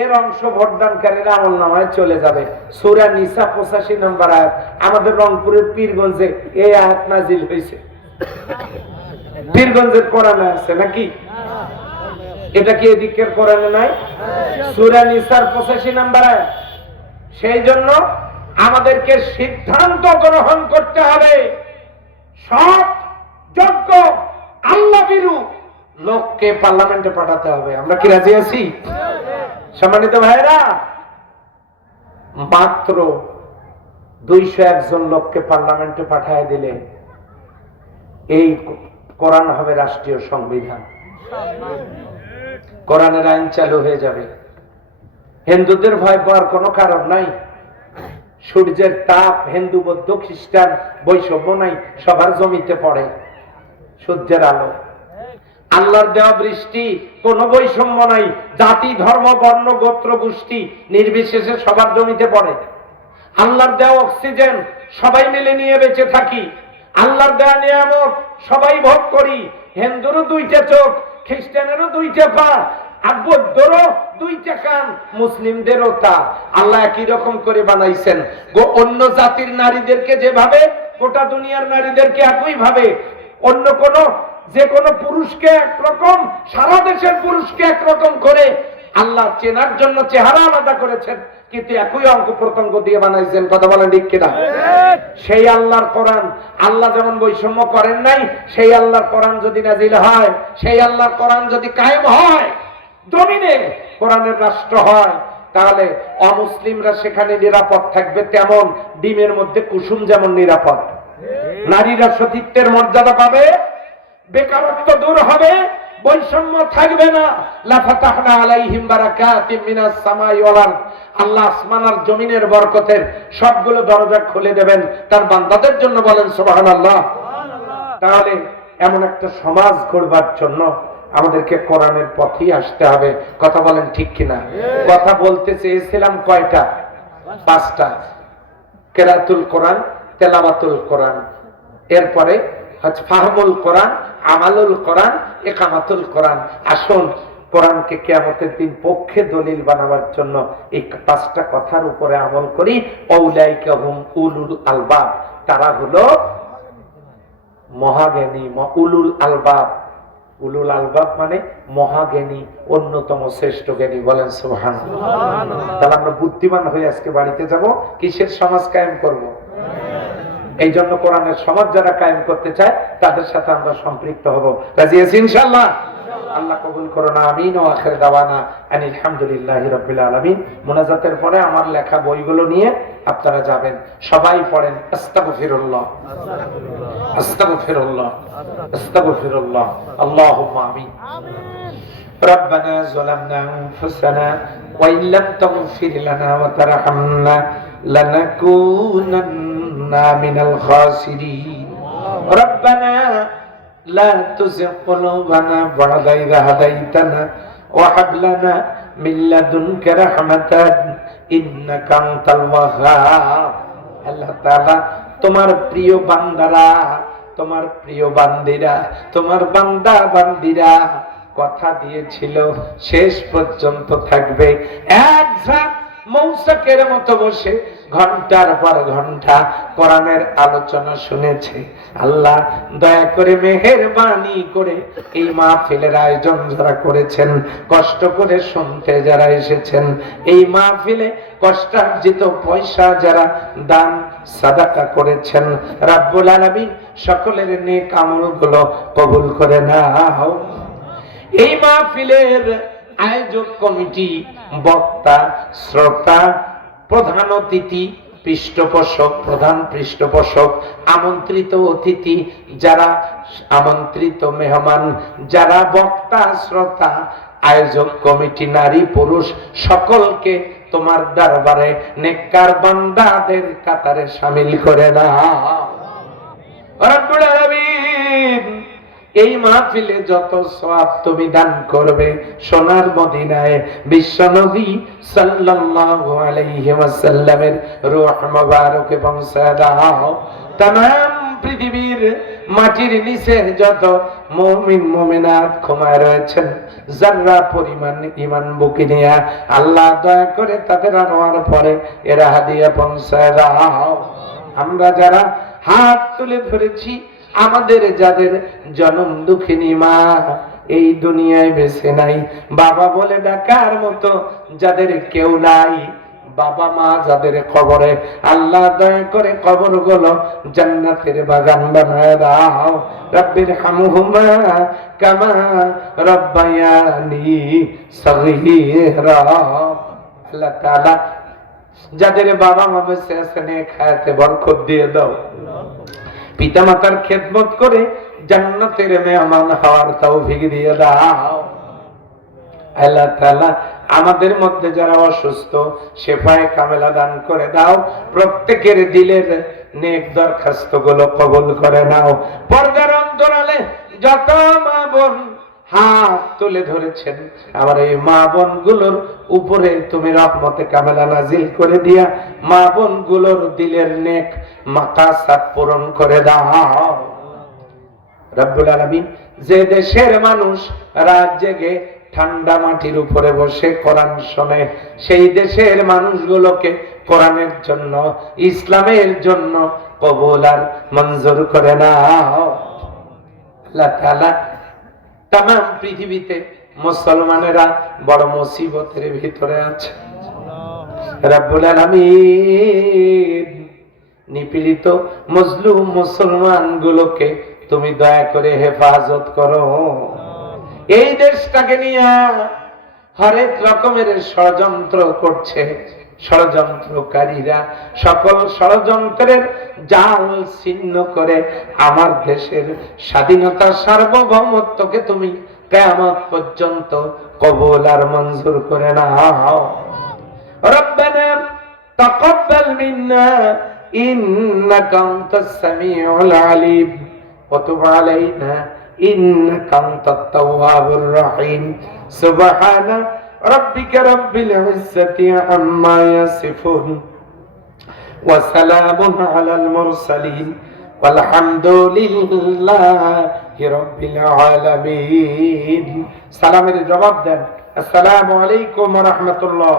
এর অংশ ভোটদানকারীর আমলনামায় চলে যাবে। সূরা নিসা 85 নম্বর আয়াত। আমাদের রংপুরের পীরগঞ্জে এই আয়াত নাজিল হয়েছে। পীরগঞ্জের কোরআনে আছে নাকি? এটা কি এদিকের কোরআনে নাই? সূরা নিসার 85 নম্বর আয়াত। সেই জন্য আমাদেরকে সিদ্ধান্ত গ্রহণ করতে হবে, সব যোগ্য আল্লাহ ভীরু লোককে পার্লামেন্টে পাঠাতে হবে। আমরা কি রাজি আছি? সম্মানিত ভাইরা, মাত্র 201 জন লোককে পার্লামেন্টে পাঠিয়ে দিলে এই কোরআন হবে রাষ্ট্রীয় সংবিধান। কোরআনের আইন চালু হয়ে যাবে। হিন্দুদের ভয় পাওয়ার কোনো কারণ নাই। সূর্যের তাপ, হিন্দু, বৌদ্ধ, খ্রিস্টান বৈষম্য নাই, সবার জমিতে পড়ে সূর্যের আলো। আল্লাহর দেওয়া বৃষ্টি, কোনো বৈষম্য নাই, জাতি, ধর্ম, বর্ণ, গোত্র, গোষ্ঠী নির্বিশেষে সবার জমিতে পড়ে। আল্লাহর দেওয়া অক্সিজেন সবাই মিলে নিয়ে বেঁচে থাকি। আল্লাহর দেওয়া নিয়ামত সবাই ভোগ করি। হিন্দুরও 2টা চোখ, খ্রিস্টানেরও 2টা পা, আর বৌদ্ধরও 2টা কান, মুসলিমদেরও তা। আল্লাহ একই রকম করে বানাইছেন। অন্য জাতির নারীদেরকে যেভাবে, গোটা দুনিয়ার নারীদেরকে একই ভাবে। অন্য কোন যে কোনো পুরুষকে একরকম, সারা দেশের পুরুষকে একরকম করে আল্লাহ চেনার জন্য চেহারা আলাদা করেছেন, কিন্তু একই অঙ্গ প্রত্যঙ্গ দিয়ে বানাইছেন। কথা বলেন ঠিক কিনা? সেই আল্লাহর কোরআন, আল্লাহ যেমন বৈষম্য করেন নাই, সেই আল্লাহর কোরআন যদি নাজিল হয়, সেই আল্লাহর কোরআন যদি কায়েম হয়, জমিনে কোরআনের রাষ্ট্র হয়, তাহলে অমুসলিমরা সেখানে নিরাপদ থাকবে। তেমন ডিমের মধ্যে কুসুম যেমন নিরাপদ, নারীরা সতীত্বের মর্যাদা পাবে, বেকারত্ব দূর হবে, বৈষম্য থাকবে না। লাফাতাহনা আলাইহিম বারাকাতিম মিনাস সামাই ওয়াল আরদ, আল্লাহ আসমান আর জমিনের বরকতের সবগুলো দরজা খুলে দেবেন তার বান্দাদের জন্য। বলেন সুবহানাল্লাহ। তাহলে এমন একটা সমাজ গড়বার জন্য আমাদেরকে কোরআনের পথেই আসতে হবে। কথা বলেন ঠিক কিনা? কথা বলতে চেয়েছিলাম কয়টা? 5টা। কেরাতুল কোরআন, তেলাওয়াতুল কোরআন, এরপরে ফাহমুল কোরআন, আমালুল কোরআন, ইকামাতুল কোরআন। আসুন কোরআনকে কিয়ামতের দিন পক্ষে দলিল বানাবার জন্য এই 5টা কথার উপরে আমল করি। আউলাইকা হুম উলুল আলবাব, তারা হলো মহাজ্ঞানী, উলুল আলবাব। উলুল আলবাব মানে মহাজ্ঞানী, অন্যতম শ্রেষ্ঠ জ্ঞানী। বলেন সুবহানাল্লাহ। তাহলে আমরা বুদ্ধিমান হয়ে আজকে বাড়িতে যাব, কিসের সমাজ কায়েম করব? এই জন্য কোরআনের সমাজ যারা কায়েম করতে চায় তাদের সাথে আমরা সম্পৃক্ত হব। রাজি আছি ইনশাআল্লাহ? আল্লাহ কবুল করুন, আমিন। ও আখির দাওয়ানা আনিল হামদুলিল্লাহি রাব্বিল আলামিন। মুনাজাতের পরে আমার লেখা বইগুলো নিয়ে আপনারা যাবেন, সবাই পড়েন আস্তাগফিরুল্লাহ, আস্তাগফিরুল্লাহ, আস্তাগফিরুল্লাহ। আল্লাহুম্মা আমিন। ربنا ظلمنا أنفسنا وإن لم تغفر لنا وترحمنا لنكونن من الخاسرين ربنا لا تزغ قلوبنا بعد إذ هديتنا وهب لنا من لدنك رحمة إنك أنت الوهاب। আল্লাহ তাআলা তোমার প্রিয় বান্দারা, তোমার প্রিয় বান্দিরা, তোমার বান্দা বান্দিরা কথা দিয়েছিল শেষ পর্যন্ত থাকবে। এক ঝাঁক মৌসাকের মতো বসে ঘন্টার পর ঘন্টা কোরআনের আলোচনা শুনেছে। আল্লাহ দয়া করে মেহেরবানি করে এই মাহফিলের আয়োজন যারা করেছেন, কষ্ট করে শুনতে যারা এসেছেন, এই মাহফিলে কষ্টার্জিত পয়সা যারা দান সাদাকা করেছেন, রাব্বুল আলামিন সকলের নেক আমলগুলো কবুল করে নাও। এই মাহফিলের আয়োজক কমিটি, বক্তা, শ্রোতা, প্রধান অতিথি, পৃষ্ঠপোষক, প্রধান পৃষ্ঠপোষক, আমন্ত্রিত অতিথি, যারা আমন্ত্রিত মেহমান, যারা বক্তা, শ্রোতা, আয়োজক কমিটি, নারী পুরুষ, সকলকে তোমার দরবারে নেককার বান্দাদের কাতারে শামিল করে নাও। রব্বুল আলামিন, এই মাহফিলে যত সওয়াব তুমি দান করবে, সোনার মদিনায় বিশ্বনবী সাল্লাল্লাহু আলাইহি ওয়াসাল্লামের রূহ মুবারকে পৌঁছে দাও। तमाम পৃথিবীর মাটির নিচে যত মুমিন মুমিনাত ঘুমায় রয়েছেন, যারা পরিমাণ ঈমান বুকে নিয়ে আল্লাহ দয়া করে তাদের আনোয়ার পরে এরা হাদিয়া পৌঁছে দাও। আমরা যারা হাত তুলে ধরেছি, আমাদের যাদের জনম দুঃখিনী মা এই দুনিয়ায় বেঁচে নাই, বাবা বলে ডাকার মতো যাদের কেউ নাই, বাবা মা যাদের কবরে, আল্লাহ দয়া করে কবরগুলো জান্নাতের বাগান বানায় দাও। রব্বির হামহুমা কামা রব্বায়ানি সগীরা। আল্লাহ তাআলা যাদের বাবা মা বেঁচে আছেন, খায়াতে বরকত দিয়ে দাও। পিতামাতার খেদমত করে জান্নাতের মেহমান হওয়ার তৌফিক দিয়ে দাও। আল্লাহ তাআলা আমাদের মধ্যে যারা অসুস্থ, শেফায়ে কামেলা দান করে দাও। প্রত্যেকের দিলের নেক দরখাস্ত গুলো কবুল করে নাও। পর্দার অন্তরালে যত মা বোন হাত তুলে ধরেছেন, আমার এই মা বোন গুলোর উপরে তুমি রহমতে কামেলা নাজিল করে দিয়া মা বোন গুলোর দিলের নেক মাকাসাদ পূরণ করে দাও। রব্বুল আলামিন, যে দেশের মানুষ রাত জেগে ঠান্ডা মাটির উপরে বসে কোরআন শোনে, সেই দেশের মানুষগুলোকে কোরআনের জন্য, ইসলামের জন্য কবুল আর মঞ্জুর করে নাও। আল্লাহ তাআলা तमाम পৃথিবীতে মুসলমানেরা বড় মুসিবতের ভিতরে আছে। রব্বুল আলামিন, নিপীড়িত মজলুম মুসলমান গুলোকে তুমি দয়া করে হেফাজত করো। এই দেশটাকে নিয়ে হরেক রকমের ষড়যন্ত্র করছে ষড়যন্ত্রকারীরা, সকল ষড়যন্ত্রের জাল ছিন্ন করে আমার দেশের স্বাধীনতা, সার্বভৌমত্বকে তুমি কিয়ামত পর্যন্ত কবুল আর মঞ্জুর করে নাও। রব্বানা তাকাব্বাল মিন্না ইন্নাকা আনতাস সামিউল আলিম ওয়া তুব আলাইনা ইন্নাকা আনতাত তাওয়াবুর রহিম। সুবহানা রাব্বিকা রাব্বিল ইজ্জাতি আম্মা ইয়াসিফুন ওয়া সালামুন আলাল মুরসালিন ওয়ালহামদুলিল্লাহি রাব্বিল আলামিন। সালামের জবাব দেন, আসসালামু আলাইকুম ওয়া রাহমাতুল্লাহ।